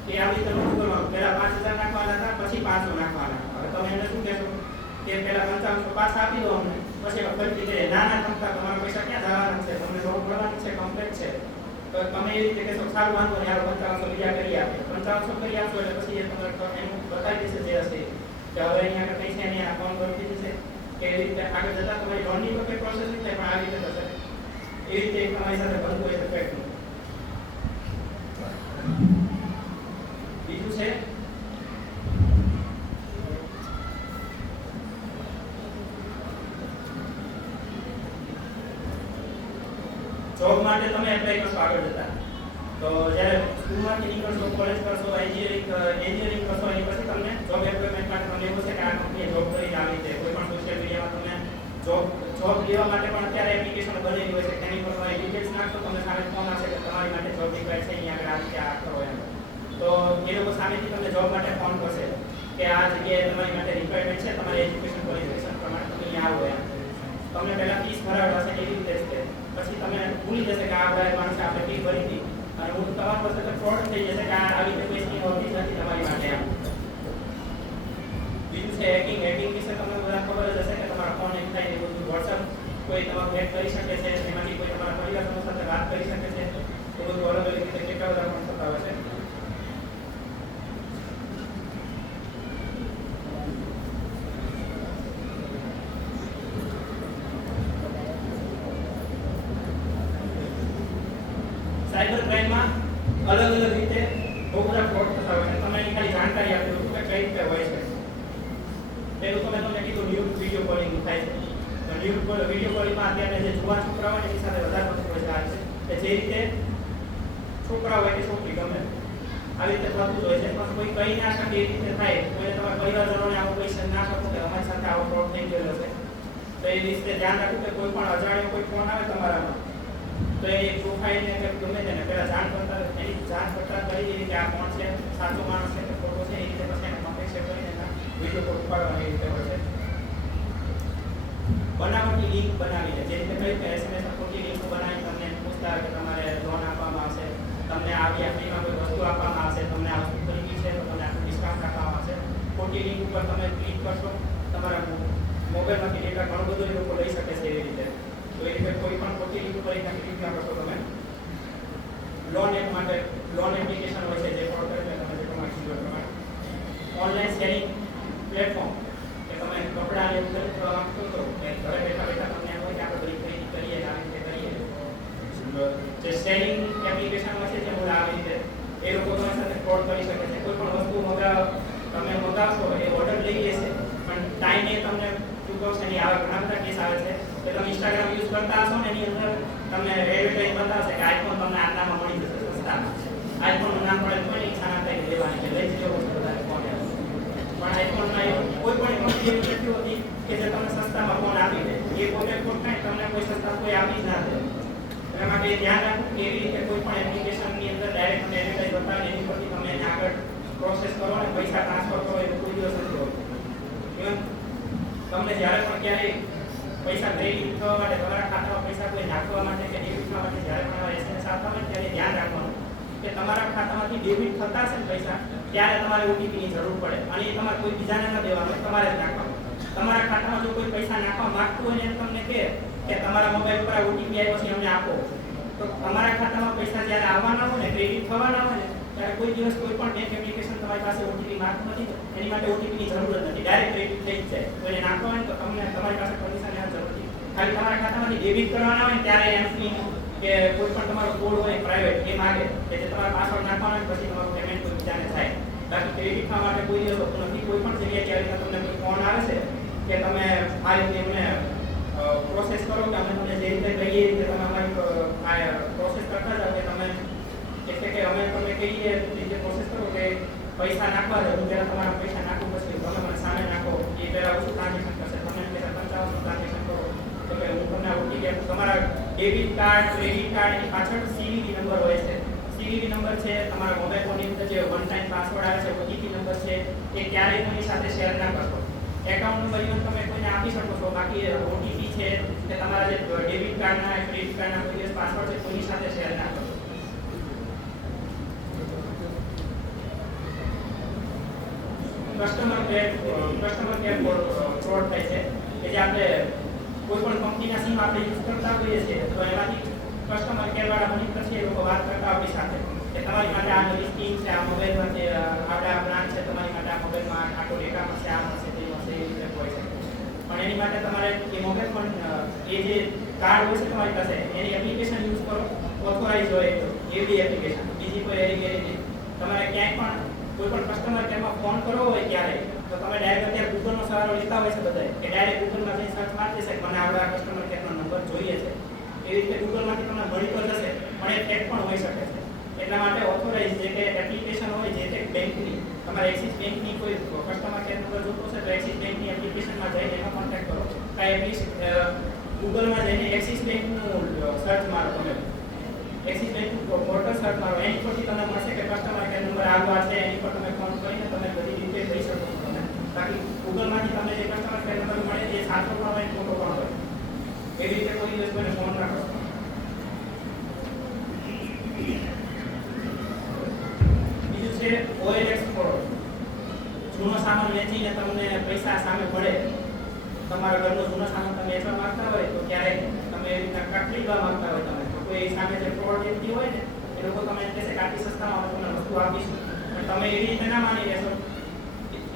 કે આવી રીતે નોંધ કરવાનું પહેલા 5000 નાખવાના હતા પછી 500 નાખવાના હવે તમે એને શું કહેશો કે પહેલા 5500 પાછા આપી દો અમને પછી ફરીથી કે ના તમતા તમારા પૈસા ક્યાં જવાના છે તમને જોબ મળવાની છે કમ્પ્લીટ છે તો તમે એ રીતે કહેશો સારું વાંધો નહીં આ 5500 બીજા કરી આપે 5500 કરી આપશો એટલે પછી એ તમને એનું બતાવી દેશે જે હશે કે હવે અહીંયા આગળ પૈસા એની અકાઉન્ટ પર થઈ જશે કે એ રીતે આગળ જતા તમારી લોનની તો કોઈ પ્રોસેસ નહીં થાય પણ આવી રીતે થશે એ રીતે એક તમારી સાથે બનતું હોય છે ફેક્ટ બીજું છે જોબ માટે તમે એપ્લાય કરશો આગળ જતા તો જ્યારે સ્કૂલમાંથી નીકળશો કોલેજ કરશો એન્જિનિયરિંગ કરશો એની પછી તમને જોબ એપ્લોયમેન્ટ માટે તમને એવું છે કે આ કંપનીએ જોબ કરી આવી છે કોઈ પણ સોશિયલ મીડિયામાં તમે જોબ લેવા માટે પણ અત્યારે એપ્લિકેશન બનેલી હોય છે તેની પર તમારી ડિટેલ્સ નાખશો તમને સામે ફોન આવશે કે તમારી માટે જોબ રિક્વાયર્ડ છે અહીંયા આગળ આ કરો એમ તો એ લોકો સામેથી તમને જોબ માટે ફોન કરશે કે આ જગ્યાએ તમારી માટે રિક્વાયરમેન્ટ છે તમારી એજ્યુકેશન ક્વોલિફિકેશન પ્રમાણે તમે અહીંયા આવો એમ તમને પહેલા ફીસ ભરાવડાશે એવી રીતે છે પછી તમે ભૂલી જશે કે આ બધા માણસે આપણે ફી ભરી હતી અને હું તમારી પાસે ફ્રોડ થઈ જશે કે આવી રીતે કોઈ સ્કીમ હોતી નથી તમારી માટે એમ બીજું છે હેકિંગ વિશે તમને બધા ખબર જ હશે કે તમારા ફોન હેક થાય એ બધું વોટ્સઅપ કોઈ તમારું હેક કરી શકે છે એમાંથી કોઈ તમારા પરિવારજનો સાથે વાત કરી શકે છે એ બધું અલગ અલગ રીતે કેટલા બધા પણ થતા અલગ અલગ રીતે બહુ બધા ફ્રોડ થતા હોય છે. તમે એની ખાલી જાણકારી આપી દો કે કઈ રીતે હોય છે. પેલું તમને કીધું ન્યૂડ વિડીયો કોલિંગ થાય છે. તો ન્યૂડ વિડીયો કોલિંગમાં અત્યારે જે જુવાન છોકરા હોય એની સાથે વધારે પડતું હોય છે. કે જે રીતે છોકરા હોય કે છોકરી ગમે આવી રીતે થતું હોય છે. પણ કોઈ કહી ના શકે એ રીતે થાય. કોઈ તમારા પરિવારજનોને આવું કહી ના શકો કે અમારી સાથે આવો ફ્રોડ થઈ ગયેલો છે. તો એ રીતે ધ્યાન રાખવું કે કોઈ પણ અજાણ્યો કોઈ ફોન આવે તમારામાં તો એ પ્રોફાઇલને કે ગમે તેને પહેલા જાણ કરતા કરી કે આ કોણ છે, સાચો માણસ છે કે ખોટો છે, એ રીતે પછી એને કોન્ટેક્ટ કરીને એના વિડીયો કોલ ઉપાડવાની એ રીતે હોય છે. બનાવટી લિંક બનાવીને જે રીતે કહ્યું કે SMS ખોટી લિંક બનાવી તમને પૂછતા કે તમારે લોન આપવામાં આવશે, તમને આવી ફ્રીમાં કોઈ વસ્તુ આપવામાં આવશે, તમને આ વસ્તુ ખરીદી છે તો તમને આટલું ડિસ્કાઉન્ટ આપવામાં આવશે. ખોટી લિંક ઉપર તમે ક્લિક કરશો તમારા મોબાઈલમાંથી ડેટા ઘણો બધો એ લોકો લઈ શકે છે એવી રીતે. તો એ રીતે કોઈ પણ ખોટી લિંક ઉપર એક ક્લિક ના કરશો તમે. લોન એપ માટે લોન એપ્લિકેશન હોય છે જે ફ્રોડ કરે છે તમે જે પ્રમાણે કીધું પ્રમાણે. ઓનલાઈન સેલિંગ પ્લેટફોર્મ કે તમે કપડાં ને ખરીદ કરવા માંગો છો કે ઘરે બેઠા બેઠા તમને એમ હોય કે આપણે બધી ખરીદી કરીએ આવી રીતે કરીએ. જે સેલિંગ એપ્લિકેશન હોય છે જે મોડા આવી રીતે એ લોકો તમારી સાથે ફ્રોડ કરી શકે છે. કોઈ પણ વસ્તુ તમે મંગાવશો એ ઓર્ડર લઈ લેશે પણ ટાઈમે તમને ચૂકવશે નહીં. આવા ઘણા બધા કેસ આવે છે કે તમે ઇન્સ્ટાગ્રામ યુઝ કરતા હશો ને એની અંદર તમને એડવર્ટાઇઝ બતાવશે કે આઈફોન તમને આટલામાં મળી જશે સસ્તા. આઈફોનનું નામ પડે તો એની ઈચ્છા ના થાય કે લેવાની છે લઈ જવો છે બધા ફોન. પણ આઈફોનમાં કોઈ પણ કંપની એવી નથી હોતી કે જે તમને સસ્તામાં ફોન આપી દે. એ પોતે ફોન કાંઈ તમને કોઈ સસ્તા કોઈ આપી જ ના દે. એના માટે ધ્યાન રાખવું કે એવી રીતે કોઈ પણ એપ્લિકેશનની અંદર ડાયરેક્ટ તમને એડવર્ટાઇઝ બતાવે એની પરથી તમે એને આગળ પ્રોસેસ કરો અને પૈસા ટ્રાન્સફર કરો એ કોઈ દિવસ નથી હોતું. ઇવન તમને જ્યારે પણ ક્યારેય પૈસા ક્રેડિટ થવા માટે તમારા ખાતામાં પૈસા કોઈ નાખવા માટે કે ડેબિટ થવા માટે જ્યારે પણ આવા SMS આવતા હોય ત્યારે ધ્યાન રાખવાનું કે તમારા ખાતામાંથી ડેબિટ થતા છે પૈસા ત્યારે તમારે ઓટીપીની જરૂર પડે અને એ તમારે કોઈ બીજાને ન દેવાનું તમારે જ નાખવાનું. તમારા ખાતામાં જો કોઈ પૈસા નાખવા માંગતું હોય ને તમને કહે કે તમારા મોબાઈલ પર ઓટીપી આવ્યો છે અમને આપો તો તમારા ખાતામાં પૈસા જ્યારે આવવાના હોય ને ક્રેડિટ થવાના હોય ને ત્યારે કોઈ દિવસ કોઈ પણ બેંક એપ્લિકેશન તમારી પાસે ઓટીપી માંગતું નથી. એની માટે ઓટીપીની જરૂર જ નથી. ડાયરેક્ટ ક્રેડિટ થઈ જ જાય. કોઈને નાખવા હોય તો તમને તમારી પાસે પરમિશન લેવાની જરૂર નથી. ખાલી તમારા ખાતામાંથી ડેબિટ કરવાના હોય ત્યારે એમપિન કે કોઈ પણ તમારો કોડ હોય પ્રાઇવેટ એ માંગે કે જે તમારા પાસવર્ડ નાખવાનો હોય પછી તમારું પેમેન્ટ કોઈ બીજાને થાય. બાકી ક્રેડિટ થવા માટે કોઈ દિવસ હોતું નથી. કોઈ પણ જગ્યાએ ક્યારેક તમને કોઈ ફોન આવે છે કે તમે આ રીતે એમને પ્રોસેસ કરો કે અમે તમને જે રીતે કહીએ એ રીતે તમે અમારી પ્રોસેસ કરતા જાઓ કે તમે એટલે કે અમે તમને કહીએ રીતે પ્રોસેસ કરો કે પૈસા નાખવા છે હું પહેલાં તમારા પૈસા નાખું પછી તમે મને સામે નાખો એ પહેલાં ઓછું ટ્રાન્ઝેક્શન કરશે. તમે પહેલાં 55 ટ્રાન્ઝેક્શન કરો તો કે હું તમને ઓટીપી આપું. તમારા ડેબિટ કાર્ડ ક્રેડિટ કાર્ડ એની પાછળ CVV નંબર હોય છે. CVV નંબર છે તમારા મોબાઈલ ફોનની અંદર જે વન ટાઈમ પાસવર્ડ આવે છે ઓટીપી નંબર છે એ ક્યારેય કોઈની સાથે શેર ના કરશો. એકાઉન્ટ નંબર ઇવન તમે કોઈને આપી શકો છો બાકી ઓટીપી છે કે તમારા જે ડેબિટ કાર્ડના ક્રેડિટ કાર્ડના કોઈ દિવસ પાસવર્ડ છે કોઈની સાથે શેર ના કરશો. કસ્ટમર કેર ફ્રોડ થાય છે કે જે આપણે કોઈ પણ કંપનીના સિમ આપણે યુઝ કરતા હોઈએ છીએ તો એમાંથી કસ્ટમર કેર વાળા બની પછી એ લોકો વાત કરતા આપણી સાથે કે તમારી માટે આ નવી સ્કીમ છે, આ મોબાઈલમાં છે, આપણા પ્લાન છે, તમારી માટે આ મોબાઈલમાં આટલો ડેટા મળશે, આ મળશે, તે મળશે એ રીતે હોય છે. પણ એની માટે તમારે એ મોબાઈલ ફોન એ જે કાર્ડ હોય છે તમારી પાસે એની એપ્લિકેશન યુઝ કરો, ઓથોરાઇઝ હોય એવી એપ્લિકેશન, બીજી કોઈ એની નહીં. તમારે ક્યાંય પણ કોઈ પણ કસ્ટમર કેરમાં ફોન કરવો હોય ત્યારે તો તમે ડાયરેક્ટ અત્યારે ગૂગલનો સહારો લેતા હોય છે બધાય કે ડાયરેક્ટ ગૂગલમાં જઈને સર્ચ મારી દેશે કે મને આપણા કસ્ટમર કેરનો નંબર જોઈએ છે. એવી રીતે ગૂગલમાંથી તમને મળી તો જશે પણ એ ફેક પણ હોઈ શકે છે. એટલા માટે ઓથોરાઇઝ જે કે એપ્લિકેશન હોય જે તે બેંકની તમારે એક્સિસ બેંકની કોઈ કસ્ટમર કેર નંબર જોતો છે તો એક્સિસ બેંકની એપ્લિકેશનમાં જઈને એનો કોન્ટેક્ટ કરો. કાંઈ ગૂગલમાં જઈને એક્સિસ બેંકનું સર્ચ મારો તમે એક્સિસ બેંકનું પોર્ટલ સર્ચ મારો એની પરથી તમને મળશે કે કસ્ટમર કેર નંબર આવવા છે એની પર તમે ફોન કરીને તમે બધી ડિટેલ લઈ શકો છો. તમે બાકી ગૂગલમાંથી તમને જે કસ્ટમર કેર નંબર મળે એ સાચો પણ હોય ખોટો પણ હોય એવી રીતે કોઈ દિવસ મને ફોન ના કરો. બીજું છે OLX ફ્રોડ. જૂનો સામાન વેચીને તમને પૈસા સામે મળે. તમારા ઘરનો જૂનો સામાન તમે વેચવા માંગતા હોય તો ક્યારેક તમે એવી રીતના ખરીદવા માંગતા હોય તમે તો કોઈ સામે જે ફ્રોડ વેચતી હોય ને એ લોકો તમને કહેશે કે આટલી સસ્તામાં અમે તમને વસ્તુ આપીશું પણ તમે એવી રીતે ના માની લેશો.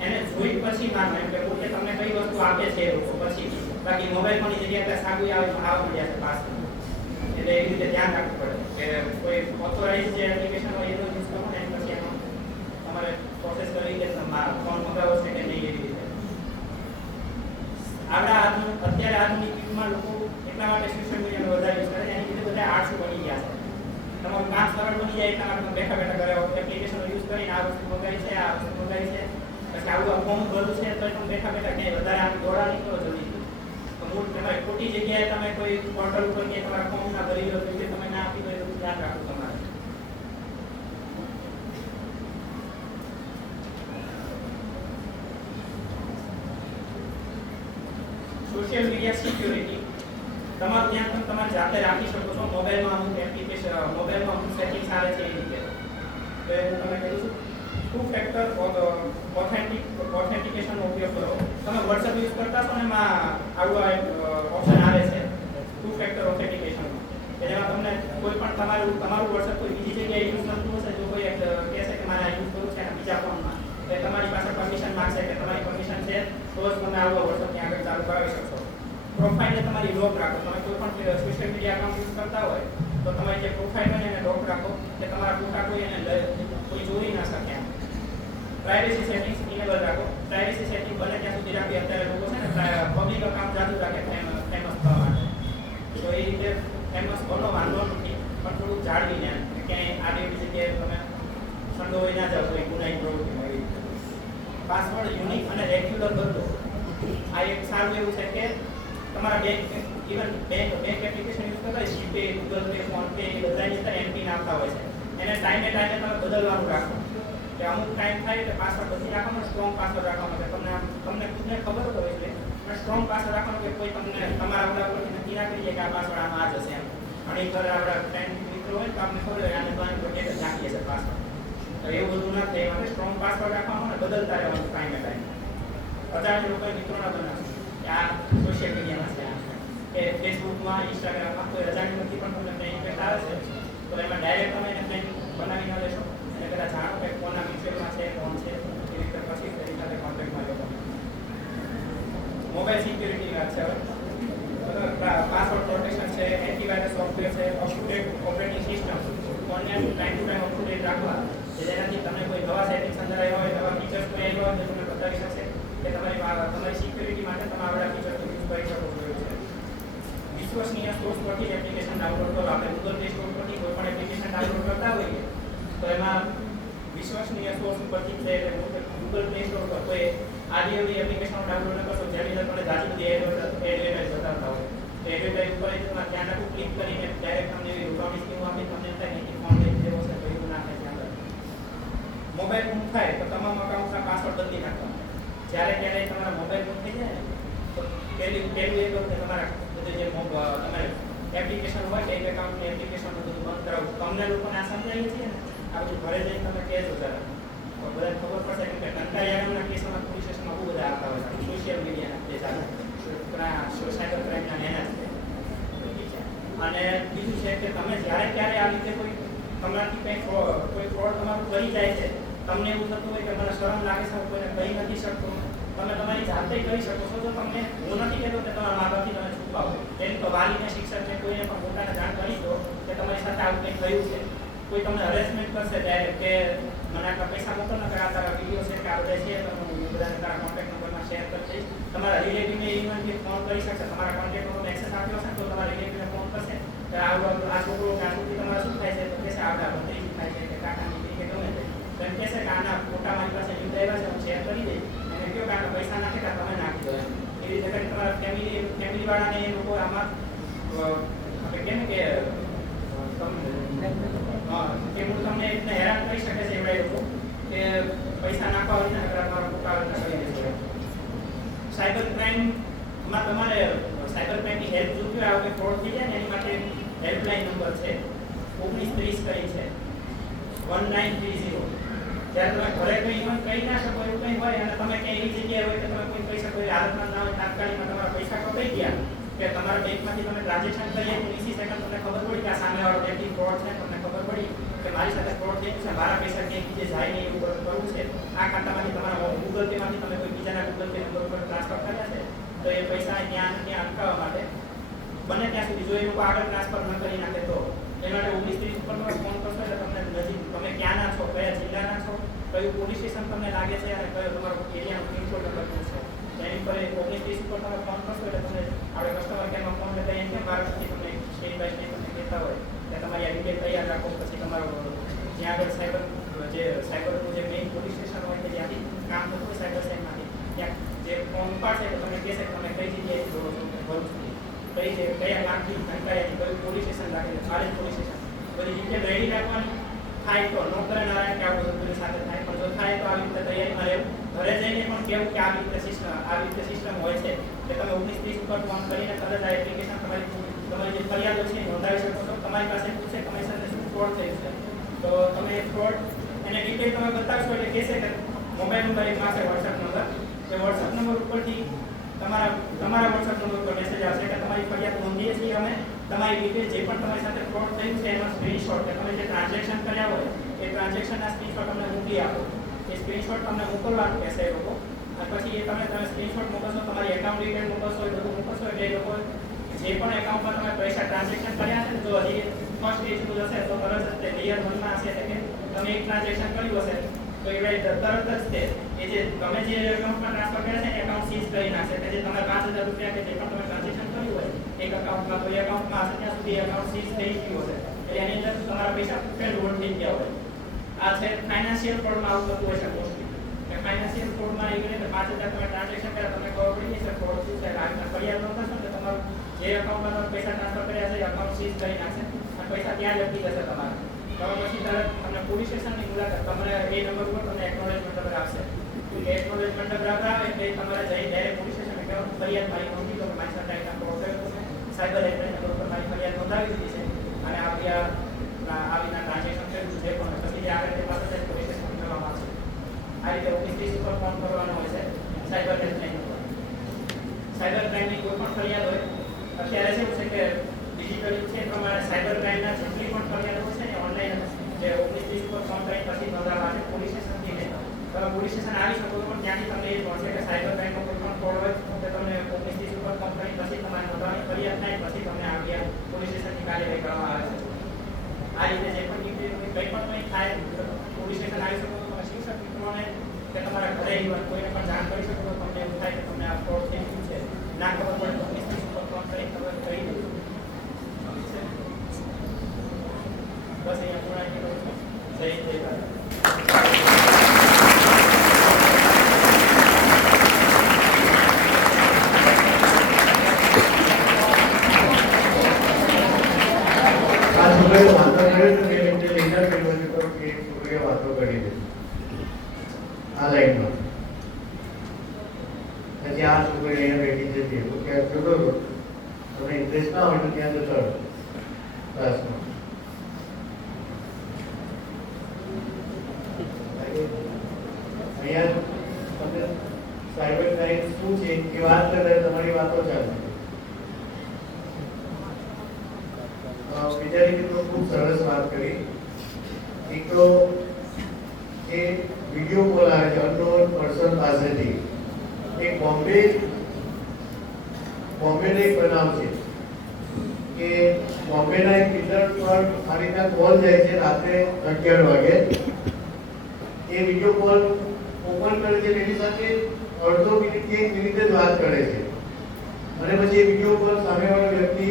એને જોઈ પછી માનો એમ કે પોતે તમને કઈ વસ્તુ આપે છે એ લોકો પછી બાકી મોબાઈલ ફોનની જગ્યાએ સાગું આવે મળ્યા છે પાસ એ એટલે એવી રીતે ધ્યાન રાખવું પડે કે કોઈ ઓથોરાઇઝ જે એપ્લિકેશન હોય એનો યુઝ કરવો ને પછી એનો તમારે પ્રોસેસ કરવી કે તમારા ફોન મંગાવો છે કે નહીં એવી રીતે. અત્યારે આધુનિક યુગમાં લોકો એટલા માટે સોશિયલ મીડિયાનો વધારે યુઝ કરે છે એની લીધે બધા આળસુ બની ગયા છે. તમારું કામ સરળ બની જાય એટલા માટે તમે બેઠા બેઠા ઘરે એપ્લિકેશનનો યુઝ કરીને આ વસ્તુ મંગાવી છે, આ વસ્તુ મંગાવી છે, પછી આવું ફોર્મ ભરવું છે તો તમે બેઠા બેઠા ક્યાંય વધારે આમ દોડા નહીં કરો જલ્દી. તો મૂળ તમારે ખોટી જગ્યાએ તમે કોઈ પોર્ટલ ઉપર કે તમારા ફોર્મ ના ભરી લો તો તમે ના આપી દો એટલું ધ્યાન રાખવું તમારે. સોશિયલ મીડિયા સિક્યુરિટી તમારું ધ્યાન તમે તમારી જાતે રાખી શકો છો. મોબાઈલમાં અમુક એપ્લિકેશન મોબાઈલમાં અમુક સેટિંગ્સ આવે છે એ રીતે. તો હું તમને કહું છું ટુ ફેક્ટર ઓથેન્ટિકેશનનો ઉપયોગ કરો. તમે WhatsApp યુઝ કરતા છો ને એમાં આવું ઓપ્શન આવે છે ટુ ફેક્ટર ઓથેન્ટિકેશનમાં કે જેમાં તમને કોઈ પણ તમારું WhatsApp કોઈ બીજી જગ્યાએ યુઝ કરતું હશે જો કોઈ કહેશે કે મારે યુઝ કરવું છે અને બીજા ફોનમાં તો તમારી પાસે પરમિશન માંગશે કે તમારી પરમિશન છે તો જ તમે આવો WhatsApp ત્યાં આગળ ચાલુ કરાવી શકશો. પ્રોફાઇલને તમારી લોક રાખો. તમે કોઈ પણ સોશિયલ મીડિયા એકાઉન્ટ યુઝ કરતા હોય તો તમારી જે પ્રોફાઇલ હોય એને લોક રાખો કે તમારા ફોટા કોઈ એને કોઈ જોઈ ના શકે. પ્રાઇવેસી સેટિંગ્સ ઇનેબલ રાખો. પ્રાઇવેસી સેટિંગ બને ત્યાં સુધી રાખી. અત્યારે લોકો છે ને પબ્લિક અકાઉન્ટ જાદુ રાખે ફેમસ થવા માટે. તો એ રીતે ફેમસ બનો વાંધો નથી પણ થોડુંક જાળવીને ક્યાંય આડી જગ્યાએ તમે સંડોવાઈ ના જાવ કોઈ ગુનાહિત પ્રવૃત્તિ મળી. પાસવર્ડ યુનિક અને રેગ્યુલર બદલો. આ એક સારું એવું છે કે તમારા બેંક એપ્લિકેશન યુઝ કરતા હોય GPay, Google Pay, PhonePe એ બધાની અંદર એમપિન આપતા હોય છે. એને ટાઈમે તમે બદલવાનું રાખો કે અમુક ટાઈમ થાય એટલે પાસવર્ડ બદલી રાખવાનો, સ્ટ્રોંગ પાસવર્ડ રાખવાનો કે તમને ખુદને ખબર હોય એટલે પણ સ્ટ્રોંગ પાસવર્ડ રાખવાનો કે કોઈ તમને તમારા ઓલા પરથી નક્કી ના કરી જાય કે આ પાસવર્ડ આમાં આ જ હશે એમ. અને ઘરે આપણા ફ્રેન્ડ મિત્રો હોય તો આપણે ખબર હોય આને તો આને પ્રોટેક્ટ નાખીએ છે પાસવર્ડ. તો એવું બધું ના થાય માટે સ્ટ્રોંગ પાસવર્ડ રાખવાનો અને બદલતા રહેવાનું ટાઈમે ટાઈમ. અજાણ્યા લોકો મિત્રોના બનાવશે કે આ સોશિયલ મીડિયામાં છે કે ફેસબુકમાં, ઇન્સ્ટાગ્રામમાં કોઈ અજાણ્યું વ્યક્તિ પણ તમને ફ્રેન્ડ રિક્વેસ્ટ આવે છે તો એમાં ડાયરેક્ટ તમે એને ફ્રેન્ડ બનાવી ન લેશો અને કદાચ જાણો કે કોના મ્યુચ્યુઅલમાં છે, કોણ છે એ રીતે પછી તેની સાથે કોન્ટેક્ટમાં લો. મોબાઈલ સિક્યુરિટીની વાત છે હવે. પાસવર્ડ પ્રોટેક્શન છે, એન્ટીવાયરસ સોફ્ટવેર છે, up to date operating system ફોનને time to time up to date રાખવા કે જેનાથી તમને કોઈ નવા સેટિંગ્સ અંદર આવ્યા હોય, નવા ફીચર્સ કોઈ આવ્યા હોય તો તમને બતાવી શકશે કે તમારી સિક્યુરિટી માટે તમે આવડા ફીચર્સ યુઝ કરી શકો છો. વિશ્વસનીય સોર્સ પરથી એપ્લિકેશન ડાઉનલોડ કરો. આપણે ગૂગલ પ્લે સ્ટોર પરથી કોઈ પણ એપ્લિકેશન ડાઉનલોડ કરતા હોઈએ તો એમાં વિશ્વસનીય સોર્સ પરથી છે એટલે ગૂગલ પ્લે સ્ટોર પર કોઈ આડી એવી એપ્લિકેશનો ડાઉનલોડ ન કરશો જેની અંદર તમને જાજી બધી એડવર્ટાઇઝ બતાવતા હોય તો એડવર્ટાઇઝ ઉપર તમારે ધ્યાન રાખવું. ક્લિક કરીને ડાયરેક્ટ તમને એવી રૂપાવણી સ્કીમ આપી તમને એમ થાય કે ફોન લઈ દેવો છે તો એવું ના થાય. ત્યાં આગળ મોબાઈલ ગુમ થાય તો તમામ અકાઉન્ટના પાસવર્ડ બદલી નાખવાના. જ્યારે ક્યારેય તમારા મોબાઈલ ગુમ થઈ જાય તો પહેલું એ કહું કે તમારા બધું જે તમારે એપ્લિકેશન હોય બેંક એકાઉન્ટની એપ્લિકેશન બધું બંધ કરાવવું. તમને લોકોને આ સમજાવીએ છીએ ને આ બધું ઘરે જઈને તમે કહેજો જરા તો બધાને ખબર પડશે કે ટંકારી આગળના કેસોમાં પોલીસ સ્ટેશનમાં બહુ બધા આવતા હોય છે. સોશિયલ મીડિયાના જે ચાલે સાયબર ક્રાઇમના એના જ છે. અને બીજું છે કે તમે જ્યારે ક્યારે આ રીતે કોઈ તમારાથી કંઈ કોઈ ફ્રોડ તમારું કરી જાય છે તમને એવું થતું હોય કે મને શરમ લાગે છે હું કોઈને કહી નથી શકતો તમે તમારી જાતે કરી શકો છો. તો તમને હું નથી કહેતો કે તમારા મા બાપથી તમે છુપાવો. એમ તો વાલીને, શિક્ષકને કોઈને પણ મોટાને જાણ કરી દો કે તમારી સાથે આવું કંઈ થયું છે. કોઈ તમને હરેસમેન્ટ કરશે ડાયરેક્ટ કે મને આટલા પૈસા મોકલો ને કે આ તારા વિડીયો છે કે આ બધા છે તો હું બધાને તારા કોન્ટેક્ટ નંબરમાં શેર કરી દઈશ. તમારા રિલેટિવને ઇવનથી ફોન કરી શકશે. તમારા કોન્ટેક્ટ નંબરનો એક્સેસ આપ્યો હશે તો તમારા રિલેટિવને ફોન કરશે કે આ છોકરો કે આ છોકરી તમારે શું થાય છે તો કહેશે આવડા ભત્રીજી થાય છે કે કાકાની દીકરી કે ગમે તે તો એમ કહેશે કે આના ફોટા મારી પાસે લિંક આવ્યા છે હું શેર કરી દઈશ અને કહો કે આના પૈસા નાખે તમે નાખી દો. એ રીતે કરી તમારા ફેમિલી વાળાને એ લોકો આમાં આપણે કેમ કે તમને એટલે હેરાન કરી શકે છે એવડા લોકો કે પૈસા નાખવા હોય ને તમારા ફોટા કરી દેશે. સાયબર ક્રાઇમમાં તમારે સાયબર ક્રાઇમની હેલ્પ જોઈતી હોય આવું ફ્રોડ થઈ જાય ને એની માટે હેલ્પલાઇન નંબર છે 1930 કરી છે 1930. જ્યારે તમે ઘરે કંઈ ઇવન કહી ના શકો એવું કંઈ હોય અને તમે ક્યાંય એવી જગ્યાએ હોય કે તમે કોઈ કહી શકો એ હાલતમાં ના હોય તાત્કાલિકમાં તમારા પૈસા કપાઈ ગયા કે તમારા બેંકમાંથી તમે ટ્રાન્ઝેક્શન કરીએ તો 20 સેકન્ડ તમને ખબર પડી કે આ સામેવાળો વ્યક્તિ ફ્રોડ છે. તમને ખબર પડી કે મારી સાથે ફ્રોડ થયું છે, મારા પૈસા ક્યાંય બીજે જાય નહીં એવું કરવું છે. આ ખાતામાંથી તમારા ગૂગલ પેમાંથી તમે કોઈ બીજાના ગૂગલ પે નંબર ઉપર ટ્રાન્સફર કર્યા છે તો એ પૈસા ત્યાં અટકાવવા માટે બને ત્યાં સુધી જો એ લોકો આગળ ટ્રાન્સફર ન કરી નાખે તો એ માટે 1930 ઉપર તમે ફોન કરશો એટલે તમને નજીક તમે ક્યાંના છો, કયા જિલ્લાના છો, કયું પોલીસ સ્ટેશન તમને લાગે છે અને કયો તમારો એરિયાનો પિનકોડ નંબર શું છે એની પર 1930 ઉપર તમે ફોન કરશો એટલે તમને આપણે કસ્ટમર કેરમાં ફોન કરતા એમ કે બાળકથી તમને સ્ટેપ બાય સ્ટેપ તમને કહેતા હોય કે તમારી આ ડિટેલ તૈયાર રાખો, પછી તમારો જ્યાં આગળ સાયબરનું જે મેઇન પોલીસ સ્ટેશન હોય કે જ્યાંથી કામ થતું હોય સાયબર સાઇનમાંથી ત્યાં જે ફોન ઉપાડશે તો તમે કહેશે કે તમે કઈ જગ્યાએ જોડો છો, ભરૂચ કઈ કયા ગામથી ઘંટાયાથી કયું પોલીસ સ્ટેશન લાગે છે, ખાલી પોલીસ સ્ટેશન બધી ડિટેલ રેડી રાખવાની. થાય તો ન કરે નારાયણ કે આ બધું પોલીસ સાથે થાય, પણ જો થાય તો આવી રીતે તૈયારીમાં રહેવું. ઘરે જઈને પણ કેવું કે આવી રીતે સિસ્ટમ હોય છે કે તમે 1930 ઉપર ફોન કરીને તરત આ એપ્લિકેશન તમારી જે ફરિયાદો છે નોંધાવી શકો છો. તમારી પાસે પૂછે કમિશનને શું ફ્રોડ થયું છે તો તમે ફ્રોડ એને ડિટેલ તમે બતાવશો એટલે કહેશે કે મોબાઈલ નંબર એક પાસે વોટ્સએપ નંબર, એ વોટ્સએપ નંબર ઉપરથી તમારા વોટ્સએપ નંબર ઉપર મેસેજ આવશે કે તમારી ફરિયાદ નોંધીએ છીએ અમે, તમારી ડિટેલ જે પણ તમારી સાથે ફ્રોડ થયું છે એનો સ્ક્રીનશોટ કે તમે જે ટ્રાન્ઝેક્શન કર્યા હોય એ ટ્રાન્ઝેક્શનના સ્ક્રીનશોટ અમને મોકલી આપો. એ સ્ક્રીનશોટ તમને મોકલવાનું કહેશે એ લોકો, અને પછી એ તમે સ્ક્રીનશોટ મોકલશો, તમારી એકાઉન્ટ ડિટેલ મોકલશો, એ બધું મોકલશો એટલે એ લોકો જે પણ એકાઉન્ટમાં તમે પૈસા ટ્રાન્ઝેક્શન કર્યા છે જો હજી ફર્સ્ટ એજ હશે તો તરત જ તે લેયર 1 માં હશે એટલે કે તમે એક ટ્રાન્ઝેક્શન કર્યું હશે તો એ તરત જ તે એ જે તમે જે એકાઉન્ટમાં ટ્રાન્સફર કર્યા છે એકાઉન્ટ સીઝ કરી નાખશે કે જે તમે 5000 રૂપિયા કે જે પણ તમે ટ્રાન્ઝેક્શન કર્યું હોય એક એકાઉન્ટમાં તો એ એકાઉન્ટમાં હશે ત્યાં સુધી એકાઉન્ટ સીઝ થઈ ગયું હશે એટલે એની અંદર તમારા પૈસા ફેલ રોડ થઈ ગયા હોય. આ છે ફાઇનાન્શિયલ ફ્રોડમાં આવું થતું હોય છે મોસ્ટલી કે ફાઇનાન્શિયલ ફ્રોડમાં એવી રીતે 5000 તમે ટ્રાન્ઝેક્શન કર્યા તમને ખબર પડી જશે ફ્રોડ શું છે. આ રીતના ફરિયાદ નોંધાશો ને તમારું જે એકાઉન્ટમાં તમે પૈસા ટ્રાન્સફર કર્યા છે એ એકાઉન્ટ સીઝ કરી નાખશે અને પૈસા ત્યાં જ અટકી જશે તમારા. તો પછી તરત તમને પોલીસ સ્ટેશનની મુલાકાત તમારે એ નંબર ઉપર તમને એકનોલેજમેન્ટ નંબર આપશે. એકનોલેજમેન્ટ નંબર આવે એટલે તમારે જઈ ડાયરેક્ટ પોલીસ સ્ટેશને કહેવાનું ફરિયાદ મારી નોંધી દો કે મારી સાથે આ ફ્રોડ થયો છે, સાયબર હેલ્પલાઇન નંબર ઉપર મારી ફરિયાદ નોંધાવી દીધી છે અને આવીના ટ્રાન્ઝેક્શન કર્યું છે પણ પછી આગળ તે પાસે પોલીસ સ્ટેશન કરવામાં આવશે. આ રીતે 1930 ઉપર ફોન કરવાનો હોય છે સાયબર હેલ્પલાઇન ઉપર. સાયબર ક્રાઇમની કોઈ પણ ફરિયાદ હોય અત્યારે શું છે કે ડિજિટલ છે પ્રમાણે સાયબર ક્રાઇમના જેટલી પણ ફરિયાદ હોય છે ને ઓનલાઈન જે 1930 ઉપર ફોન કરી પછી નોંધાવવા છે પોલીસ સ્ટેશનથી ને તમે પોલીસ સ્ટેશન આવી શકો છો પણ ત્યાંથી તમને એ મળશે કે સાયબર ક્રાઇમનો કોઈ પણ ફ્રોડ હોય તો તમને 1930 ઉપર ફોન કરી પછી તમારે નોંધવાની ફરિયાદ થાય પછી તમને આગળ પોલીસ સ્ટેશનની કાર્યવાહી કરવામાં આવે છે. આ રીતે જે પણ ડિટેલ કંઈ પણ કંઈ થાય પોલીસ સ્ટેશન આવી શકો છો. તમે શિક્ષક મિત્રોને કે તમારા ઘરે કોઈને પણ જાણ કરી શકો છો તમને એવું થાય કે તમને આ ફ્રોડ થઈ ગયું છે ના ખબર પડે તો 1930 ઉપર ફોન કરી ખબર કરી દો. બસ અહીંયા પૂર્ણ કરું છું. જય ભારત. ઇન્ટરેસ્ટ ના હોય તો ત્યાં તો ચડો ક્લાસમાં. અહીંયા તમને સાયબર ક્રાઇમ શું છે એ વાત કરે તમારી વાતો ચાલે. બીજા મિત્રો ખૂબ સરસ વાત કરી. એક તો જે વિડીયો કોલ આવે છે અનનોન પર્સન પાસેથી એક બોમ્બેનો એક બનાવ છે કે બોમ્બેના એક મિત્ર પર આ રીતના કોલ જાય છે રાત્રે 11 વાગે. એ વિડીયો કોલ ઓપન કરે છે એની સાથે અડધો મિનિટ કે 1 મિનિટ જ વાત કરે છે અને પછી એ વિડીયો કોલ સામેવાળો વ્યક્તિ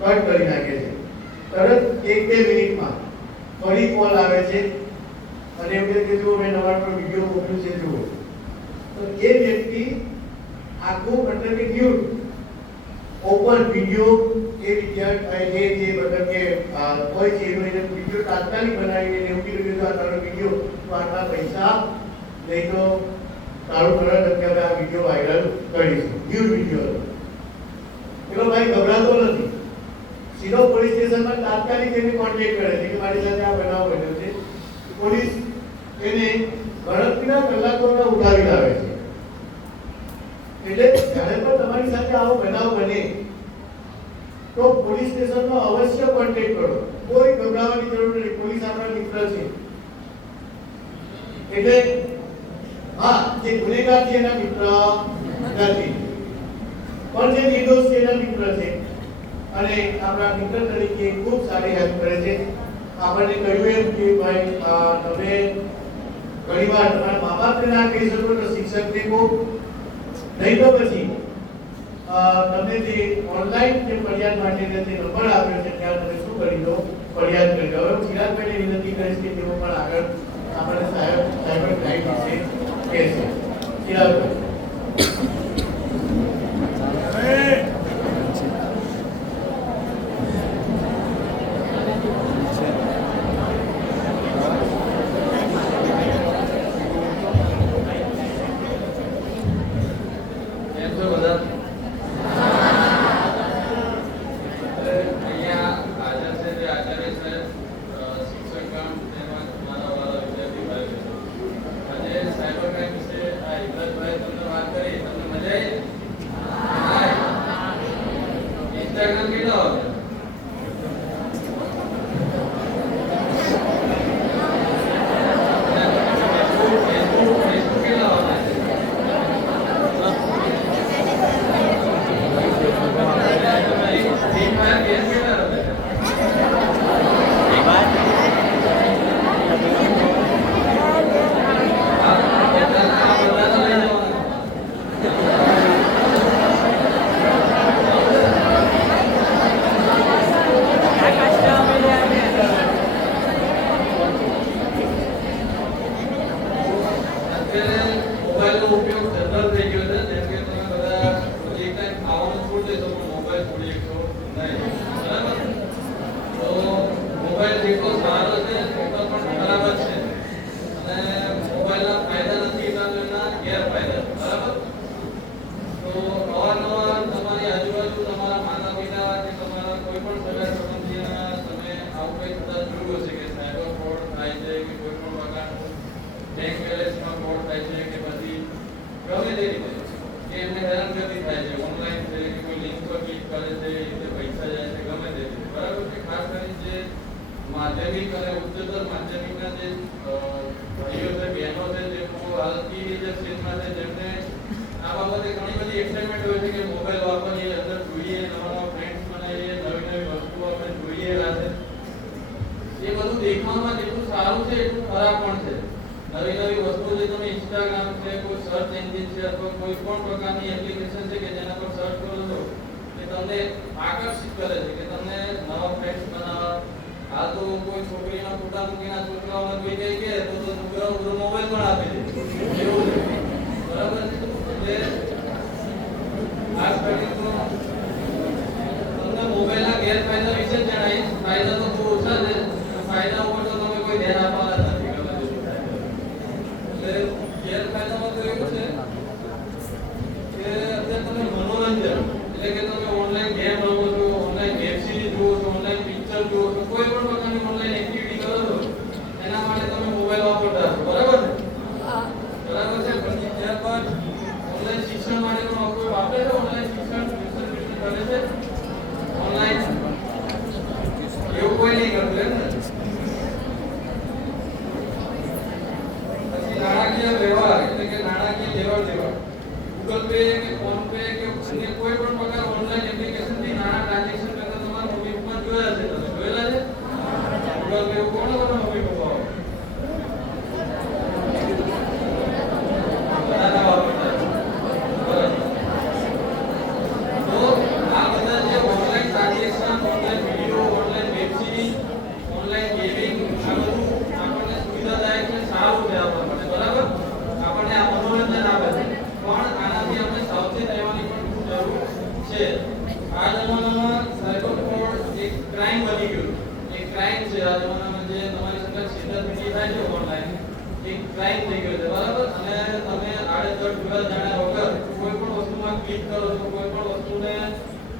કટ કરી નાખે છે. તરત 1-2 મિનિટમાં ફરી કોલ આવે છે અને એમ કહે કે જો મેં તમારા પર વિડીયો મોકલ્યું છે જુઓ. તો એ વ્યક્તિ આખું મતલબ કે ન્યૂ ઓપન વિડીયો એ વિદ્યાર્થી એ જે મતલબ કે હોય છે એનો વિડીયો તાત્કાલિક બનાવીને એવું કીધું કે આ તારો વિડીયો તો આટલા પૈસા નહીં તો તારું તરત અત્યારે આ વિડીયો વાયરલ કરીશું. ન્યૂ વિડીયો પેલો ભાઈ ગભરાતો નથી, સીધો પોલીસ સ્ટેશનમાં તાત્કાલિક એને કોન્ટેક્ટ કરે છે કે મારી સાથે આ બનાવ બન્યો છે. પોલીસ એને ગણતરીના કલાકોમાં ઉઠાવી લાવે છે. એટલે જ્યારે પણ તમારી સાથે આવો બનાવ બને તો પોલીસ સ્ટેશનમાં અવશ્ય કોન્ટેક્ટ કરો. કોઈ ગભરાવાની જરૂર નથી, પોલીસ આપણા મિત્ર છે. એટલે હા, જે ગુનેગાર છે એના મિત્ર નથી, પણ જે નિર્દોષ છે એના મિત્ર છે. અને આપણા મિત્ર તરીકે ખૂબ સારી હેલ્પ કરે છે. આપણને કહ્યું એમ કે ભાઈ તમે ઘણીવાર તમારા મા બાપને ના કહી શકો તો શિક્ષકને કહો, નહીં તો પછી તમને જે ઓનલાઈન જે ફરિયાદ માટેનો જે નંબર આપ્યો છે ત્યાં તમે શું કરી દો, ફરિયાદ કરી દો. હવે હું ચિરાગભાઈને વિનંતી કરીશ કે તેઓ પણ આગળ આપણે સાયબર ક્રાઇમ વિશે કહેશે. ચિરાગભાઈ. માધ્યમિક અને ઉચ્ચતર માધ્યમિકના જે ભાઈઓ છે બહેનો છે જે હાલથી જે ક્ષેત્રમાં છે જેમને આ બાબતે ઘણી બધી એક્સાઇટમેન્ટ હોય છે કે મોબાઈલ વાપરીએ, અંદર જોઈએ, નવા ફ્રેન્ડ્સ બનાવીએ, નવી નવી વસ્તુઓ આપણે જોઈએ રાતે. એ બધું દેખાવામાં જેટલું સારું છે એટલું ખરાબ પણ છે. નવી નવી વસ્તુઓ જે તમે ઇન્સ્ટાગ્રામ છે, કોઈ સર્ચ એન્જિન છે અથવા કોઈ પણ પ્રકારની એપ્લિકેશન છે કે જેના પર સર્ચ કરો છો એ તમને આકર્ષિત કરે છે કે તમને નવા ફ્રેન્ડ્સ બનાવવા. આ તો કોઈ છોકરીના ફોટા મૂકીને છોકરાઓને કોઈ કહે કે તો છોકરાઓ મોબાઈલ પણ આપે છે એવું છે. બરાબર છે. એટલે ખાસ કરીને તમને મોબાઈલના ગેરફાયદા વિશે જણાવીશ. ફાયદા તો બહુ ઓછા છે, ફાયદા ઉપર તો તમે કોઈ ધ્યાન આપવાના નથી. એટલે ગેરફાયદામાં તો એવું છે કે અત્યારે તમે મનોરંજન એટલે કે તમે ઓનલાઈન ગેમ રમો છો, ઓનલાઈન વેબ સિરીઝ જુઓ છો, ઓનલાઈન પિક્ચર જુઓ છો, કોઈ પણ પ્રકારની ઓનલાઈન એક્ટિવિટી કરો છો એના માટે તમે મોબાઈલ વાપરતા છો. બરાબર ને? બરાબર છે. પછી ત્યારબાદ ઓનલાઈન શિક્ષણ માટે પણ કોઈ વાપરે છે, ઓનલાઈન શિક્ષણ કરે છે ઓનલાઈન એવું કોઈ નહીં કરતું એમ ને. પછી નાણાકીય વ્યવહાર એટલે કે નાણાકીય લેવડ દેવડ, ગૂગલ પે કે ફોન પે કે અન્ય કોઈ પણ પ્રકાર ઓનલાઈન એપ્લિકેશન થી નાણાં ટ્રાન્ઝેક્શન કરતા તમારા મમ્મી પપ્પા જોયા છે? તમે જોયેલા છે? ગૂગલ પે કોણ તમારા મમ્મી પપ્પા બધા વાપરતા છે. બરાબર. તો આ બધા જે online transaction, online video, online web series, online gaming આ બધું આપણને સુવિધાદાયક છે, સારું છે આપણા માટે. બરાબર. આપણને આ મનોરંજન આપે છે પણ આનાથી આપણે સાવચેત રહેવાની પણ જરૂર છે. આ જમાનામાં સાયબર ફ્રોડ એક ક્રાઇમ બની ગયું. એક ક્રાઇમ છે આ જમાનામાં જે તમારી સાથે છેતરપિંડી થાય છે ઓનલાઈન, એક ક્રાઇમ થઈ ગયો છે. બરાબર. અને તમે આડેધડ જોયા જાણ્યા વગર કોઈ પણ વસ્તુમાં ક્લિક કરો છો, કોઈ પણ વસ્તુને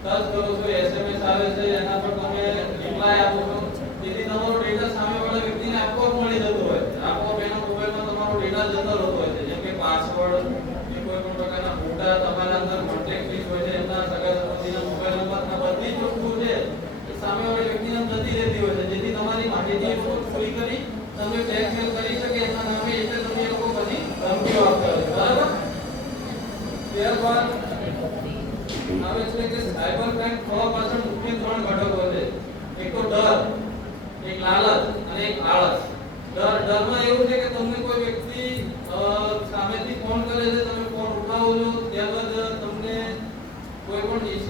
ટચ કરો છો, એસએમએસ આવે છે એના પર તમે રિપ્લાય આપો છો, તેથી તમારો ડેટા સામેવાળા વ્યક્તિને આપોઆપ મળી જતો હોય છે. આપોઆપ એના મોબાઈલમાં તમારો ડેટા જતો રહેતો હોય છે, જેમ કે પાસવર્ડ કે કોઈ પણ પ્રકારના ફોટા, તમારા અંદર કોન્ટેક્ટ લિસ્ટ હોય છે, એમના સગા સંબંધીના મોબાઈલ નંબર, બધી જ વસ્તુઓ છે એ સામેવાળી વ્યક્તિને જતી રહેતી હોય છે, જેથી તમારી માહિતી એ લોકો ચોરી કરી તમને બ્લેકમેલ કરી શકે એમના નામે, એટલે તમને એ લોકો બધી ધમકીઓ આપતા હોય છે. બરાબર. ત્યારબાદ આવે છે કે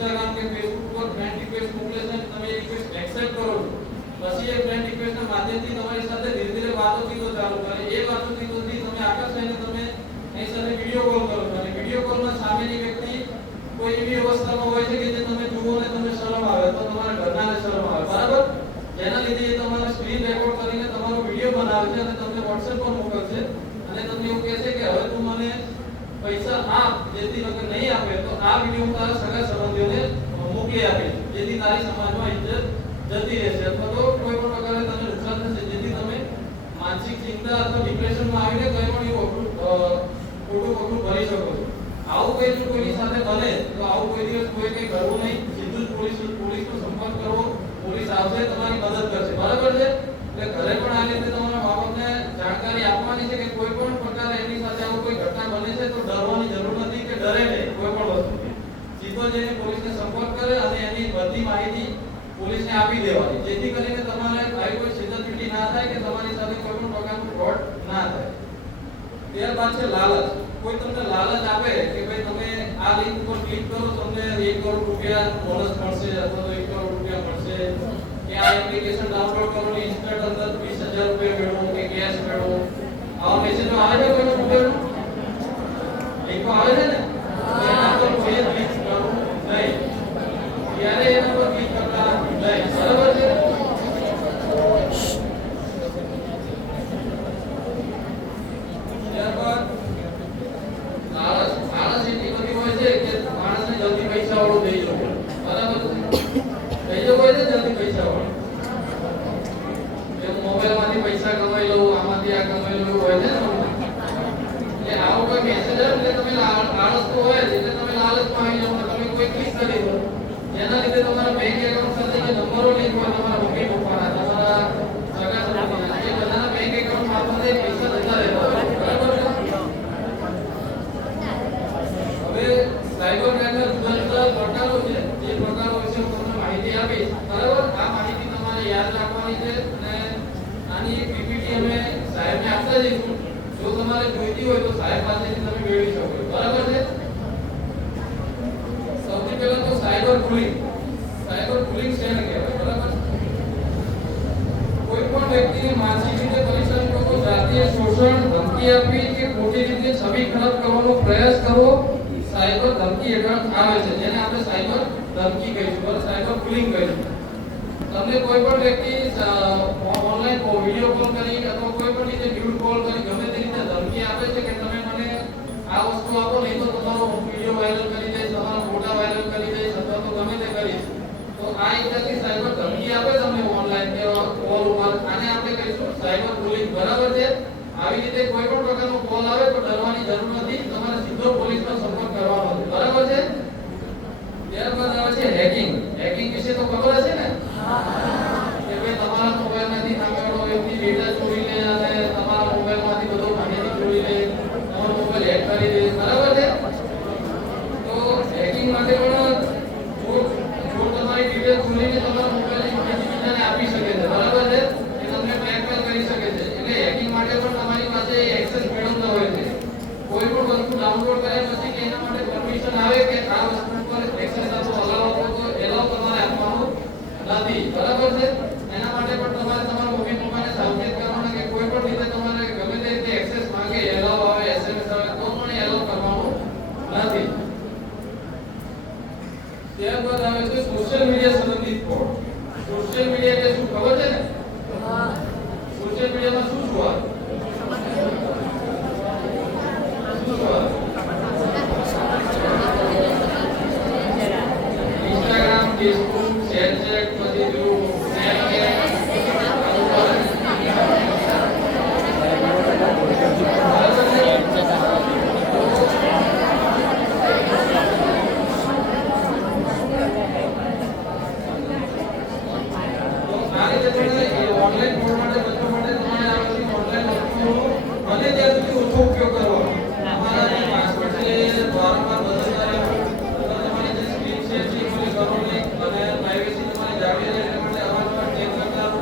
Instagram કે Facebook પર ફ્રેન્ડ રિક્વેસ્ટ મોકલે છે અને તમે એ રિક્વેસ્ટ એક્સેપ્ટ કરો છો, પછી એ ફ્રેન્ડ રિક્વેસ્ટના માધ્યમથી તમારી સાથે ધીરે ધીરે વાતોચીતો ચાલુ કરે. એ વાતોચીતોથી તમે આકર્ષાઈને તમે એની સાથે વિડિયો કોલ કરો છો અને વિડિયો કોલમાં સામેની વ્યક્તિ કોઈ એવી અવસ્થામાં હોય છે કે જે તમે જુઓ ને તમને શરમ આવે તો તમારા ઘરનાને શરમ આવે, બરાબર? જેના લીધે એ તમારો સ્ક્રીન રેકોર્ડ કરીને તમારો વિડિયો બનાવે છે અને તમને WhatsApp પર મોકલશે અને તમને એવું કહે છે કે હવે તું મને પૈસા આપ, જેથી નકર નહીં આપે તો આ વિડિયો હું તારા સગા સંબંધીઓને મોકલી આપીશ, જેથી તારી સમાજમાં ઇજ્જત જતી રહેશે અથવા તો કોઈ પણ પ્રકારે તમને નુકસાન થશે, જેથી તમે માનસિક ચિંતા અથવા ડિપ્રેશનમાં આવીને કંઈ પણ એવું ખોટું પગલું ભરી શકો છો. આવું કંઈ જો કોઈની સાથે બને તો આવું કોઈ દિવસ કોઈ કંઈ કરવું નહીં, સીધું જ પોલીસનો સંપર્ક કરવો, પોલીસ આવશે તમારી મદદ કરશે, બરાબર છે? એટલે ઘરે પણ આ રીતે તમારા મા-બાપને જાણકારી આપવાની છે કે કોઈ પણ પ્રકારે એની સાથે આવું કોઈ ઘટના બને છે તો ડરવાની જરૂર નથી કે ડરે નહીં કોઈ પણ વસ્તુથી. સીધો જઈને પોલીસને સંપર્ક કરે અને એની બધી માહિતી પોલીસને આપી દેવાની, જેથી કરીને તમારે આવી કોઈ છેતરપિંડી ના થાય કે તમારી સાથે કોઈ પણ પ્રકારનું ફ્રોડ ના થાય. ત્યારબાદ છે લાલચ. કોઈ તમને લાલચ આપે કે ભાઈ તમે આ લિંક પર ક્લિક કરો તમને 1 કરોડ રૂપિયા બોનસ મળશે અથવા તો 1 કરોડ રૂપિયા મળશે, કે આ એપ્લિકેશન ડાઉનલોડ કરો ને ઇન્સ્ટન્ટ અંદર 20,000 રૂપિયા મેળવો કે કેશ મેળવો, આવા મેસેજો આવે છે કોઈ મોબાઈલ લિંકો આવે છે ને, તો એના પર કોઈ ક્લિક કરવું નહીં, ત્યારે એના પર ક્લિક કરતા નહીં, બરાબર છે? ત્યારબાદ લાલચ એટલી બધી હોય છે કે માણસને જલ્દી પૈસા વાળો થઈ જવો, બરાબર છે? થઈ જવો હોય છે જલ્દી પૈસા વાળો, કે મોબાઈલ માંથી પૈસા કમાઈ લઉં, આમાંથી આ કમાઈ લઉં હોય છે ને, એટલે આવો કોઈ મેસેજ આવે એટલે તમે લાલચ તો હોય જ, એટલે તમે લાલચમાં આવી જાવ, તમે કોઈ ક્લિક કરી દો, જેના લીધે તમારા બેંક એકાઉન્ટ સાથે જે નંબરો લિંક હોય તમારા મમ્મી પપ્પાના, તમારા સગા સંબંધીના, એ બધાના બેંક એકાઉન્ટ મારફતે પૈસા જતા રહેતા હોય, બરાબર છે? હવે સાયબર ક્રાઇમના જુદા જુદા પ્રકારો છે, જે પ્રકારો વિશે હું તમને માહિતી આપીશ, બરાબર? આ માહિતી તમારે યાદ રાખવાની છે અને આની પીપીટી અમે સાહેબને આપતા જઈશું, જો તમારે જોઈતી હોય તો સાહેબ પાસેથી તમે મેળવી શકો છો, બરાબર છે? સૌથી પહેલા તો સાયબર બુલિંગ. સાયબર બુલિંગ શેને કહેવાય, બરાબર? કોઈ પણ વ્યક્તિને માનસિક રીતે પરેશાન કરવો, જાતીય શોષણ, ધમકી આપવી કે ખોટી રીતે છબી ખરાબ કરવાનો પ્રયાસ કરવો સાયબર ધમકી હેઠળ આવે છે, જેને આપણે સાયબર ધમકી કહીશું, બરાબર? સાયબર બુલિંગ કહીશું. તમને કોઈ પણ વ્યક્તિ ઓનલાઈન વિડિયો કોલ કરી અથવા કોઈ પણ રીતે ન્યૂડ કોલ કરી ગમે તે રીતે ધમકી આપે છે કે તમે મને આ વસ્તુ આપો, નહીં તો તમારો વિડિયો વાયરલ કરી દઈશ, તમારા ફોટા વાયરલ કરી દઈશ અથવા તો ગમે તે કરીશ, તો આ એક જાતની સાયબર ધમકી આપે તમને ઓનલાઈન કે કોલ ઉપર, આને આપણે કહીશું સાયબર બુલિંગ, બરાબર છે? આવી રીતે કોઈ પણ પ્રકારનો કોલ આવે તો ડરવાની જરૂર નથી, તમારે સીધો પોલીસનો સંપર્ક કરવાનો છે, બરાબર છે? ત્યારબાદ આવે છે હેકિંગ. હેકિંગ વિશે તો ખબર હશે ને, કે ભાઈ તમારા મોબાઈલમાંથી સામેવાળો વ્યક્તિ ડેટા ચોરી લે અને તમારા મોબાઈલમાંથી બધો માહિતી ચોરી લે, તમારો મોબાઈલ હેક કરી દે, બરાબર છે? તો હેકિંગ માટે પણ જો તમારી ડિટેલ ચોરીને તમારા મોબાઈલની માહિતી બીજાને આપી શકે છે, બરાબર છે? એ તમને બ્લેકમેલ કરી શકે છે, એટલે હેકિંગ માટે પણ તમારી પાસે એક્સેસ મેળવતા હોય છે. કોઈ પણ વસ્તુ ડાઉનલોડ કર્યા પછી કે એના માટે પરમિશન આવે કે આ વસ્તુ પર એક્સેસ આપો, અલાઉ તમારે આપવાનું નથી, બરાબર છે? એના માટે પણ તમારે તમારા મમ્મી પપ્પાને સાવચેત કરવાના કે કોઈ પણ રીતે તમારે ગમે તે રીતે એક્સેસ માંગે, એલાઉ આવે, એસએમએસ આવે તો પણ એલાઉ કરવાનું નથી. ત્યારબાદ આવે છે સોશિયલ મીડિયા સંબંધિત ફ્રોડ. સોશિયલ મીડિયા એટલે શું ખબર છે ને? સોશિયલ મીડિયામાં શું શું આવે? Instagram, Facebook, Snapchat, પછી જો Snapchat, ઓનલાઈન ફ્રોડ માટે બચવા માટે તમારે આ બધી ઓનલાઈન વસ્તુઓનો બને ત્યાં સુધી ઓછો ઉપયોગ કરવો. તમારા જે પાસવર્ડ છે વારંવાર બદલતા રહેવું, તમારી જે સ્ક્રીન છે એ કોઈ કરો નહીં અને પ્રાઇવેસી તમારી જાળવી રહે એટલા માટે અવારનવાર ચેક કરતા રહો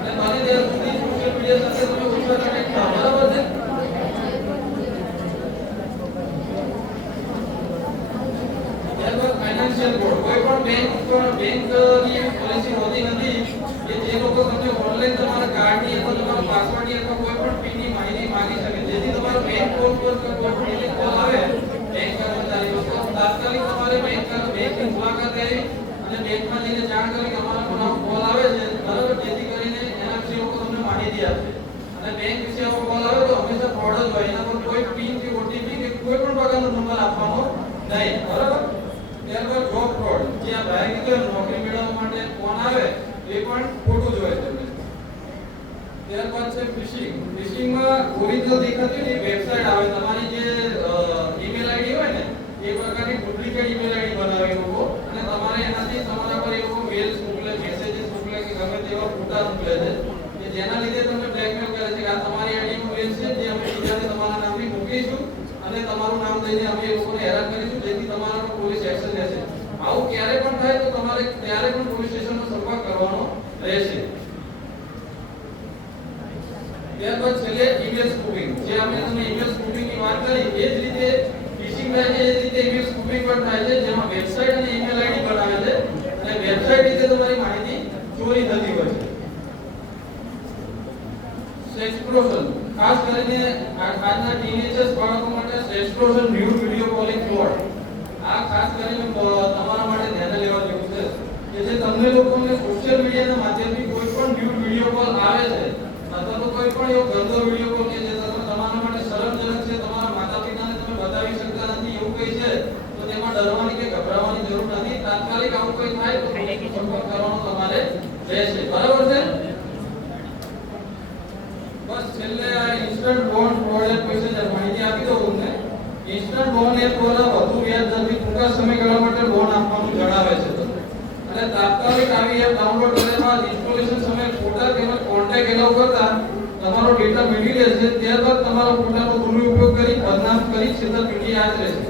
અને બને ત્યાં સુધી સોશિયલ મીડિયા સાથે તમે ઓછા કનેક્ટ થાઓ, બરાબર છે? ત્યારબાદ ફાઇનાન્શિયલ ફ્રોડ. કોઈ પણ બેંકની પોલિસી હોતી નથી કે જે લોકો તમને ઓનલાઈન તમારા કાર્ડની અથવા તમારા પાસવર્ડની અથવા કોઈ પણ પિનની માહિતી માંગી શકે. જેથી તમારો બેંક કોલ પર કોઈ પણ રીતે કોલ આવે બેંક કર્મચારીઓ તો તાત્કાલિક તમારે બેંકની મુલાકાત લેવી અને બેંકમાં જઈને જાણ કરવી કે અમારા પર આવો કોલ આવે છે, બરાબર, જેથી કરીને એના વિશે લોકો તમને માહિતી આપશે. અને બેંક વિશે આવો કોલ આવે તો હંમેશા ફ્રોડ જ હોય, એના પર કોઈ પિન કે ઓટીપી કે કોઈ પણ પ્રકારનો નંબર આપવાનો નહીં, બરાબર. ત્યારબાદ જોબ ફ્રોડ, જે આ ભાઈ કીધું નોકરી મેળવવા માટે ફોન આવે એ પણ ખોટું જ હોય છે. ત્યારબાદ છે ફિશિંગ. ફિશિંગમાં ઓરિજિનલ દેખાતી હોય ને વેબસાઈટ આવે, તમારી જે ઈમેલ આઈડી હોય ને એ પ્રકારની ડુપ્લિકેટ ઈમેલ આઈડી બનાવી લોકો અને તમારે એનાથી તમારા પર એ લોકો મેલ્સ મોકલે, મેસેजेस મોકલે કે ગમે તેવા ફોટા મોકલે છે કે જેના લીધે તમને બ્લેકમેલ કરે છે કે આ તમારી આઈડીનો મેલ છે જે અમે બીજાને તમારા નામથી મોકલીશું અને તમારું નામ દઈને અમે એ લોકોને હેરાન કરીશું જેથી તમારા પર પોલીસ એક્શન લેશે. આવું ક્યારે પણ થાય તો તમારે ત્યારે પણ પોલીસ સ્ટેશનનો સંપર્ક કરવાનો રહેશે. ત્યારબાદ છેલ્લે ઈમેલ સ્પૂફિંગ, જે આપણે તમને ઈમેલ સ્પૂફિંગની વાત કરી એ જ રીતે ફિશિંગ થાય છે, એ જ રીતે ઈમેલ સ્પૂફિંગ પણ થાય છે, જેમાં વેબસાઈટ અને ઈમેલ આઈડી બનાવે છે અને વેબસાઈટ રીતે તમારી માહિતી ચોરી થતી હોય છે. સેક્સપ્લોઝન, ખાસ કરીને આજના ટીનેજર્સ બાળકો માટે સેક્સપ્લોઝન ન્યૂડ વિડિયો કોલિંગ ફ્રોડ. આ ખાસ કરીને તમારા માટે ધ્યાને લેવા જેવું છે કે જે તમને લોકોને સોશિયલ મીડિયાના માધ્યમથી કોઈ પણ ન્યૂડ વિડિયો કોલ આવે છે અથવા તો કોઈ પણ એવો ગંદો વિડિયો કોલ કે જે તમારા માટે શરમજનક છે, તમારા માતા-પિતાને તમે બતાવી શકતા નથી એવું કંઈ છે તો તેમાં ડરવાની કે ગભરાવાની જરૂર નથી. તાત્કાલિક આવું કંઈ થાય તો સંપર્ક કરવાનો તમારે રહેશે, બરાબર છે. બસ છેલ્લે આ ઇન્સ્ટન્ટ લોન ફ્રોડ વિશે માહિતી આપી દઉં તમને. ઇન્સ્ટન્ટ લોન એપ દ્વારા વધુ વ્યાજ દરથી ટૂંકા સમયગાળા માટે લોન આપવાનું જણાવે છે અને તાત્કાલિક આવી એપ ડાઉનલોડ કર્યા બાદ ઇન્સ્ટોલેશન સમયે ફોટા તેમજ કોન્ટેક્ટ એલાઉ કરતા તમારો ડેટા મેળવી લેશે. ત્યારબાદ તમારા ફોટાનો દુરુપયોગ કરી બદનામ કરી છેતરપિંડી આચરે છે.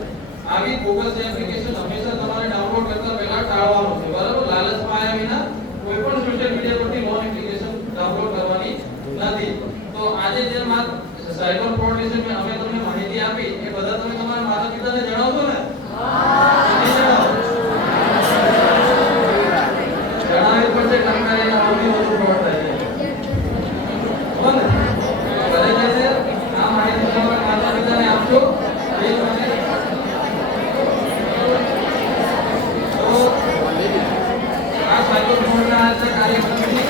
આવી બોગસ એપ્લિકેશન હંમેશા તમારે ડાઉનલોડ કરતા પહેલા ટાળવાનું છે, બરાબર. લાલચમાં આવ્યા વિના કોઈ પણ સોશિયલ મીડિયા પરથી લોન એપ્લિકેશન ડાઉનલોડ કરવાની નથી. તો આજે જે સાયબર ફ્રોડ વિશે અમે તમને માહિતી આપી એ બધા તમે તમારા માતા-પિતાને જણાવશો ને? જણાવી પડશે કારણ કે એના સૌથી વધુ ફ્રોડ થાય છે. બરાબર ને? ઘરે જઈને આ માહિતી તમારા માતા-પિતાને આપજો. એ માટે તો આ સાયબર ફ્રોડના આજના કાર્યક્રમની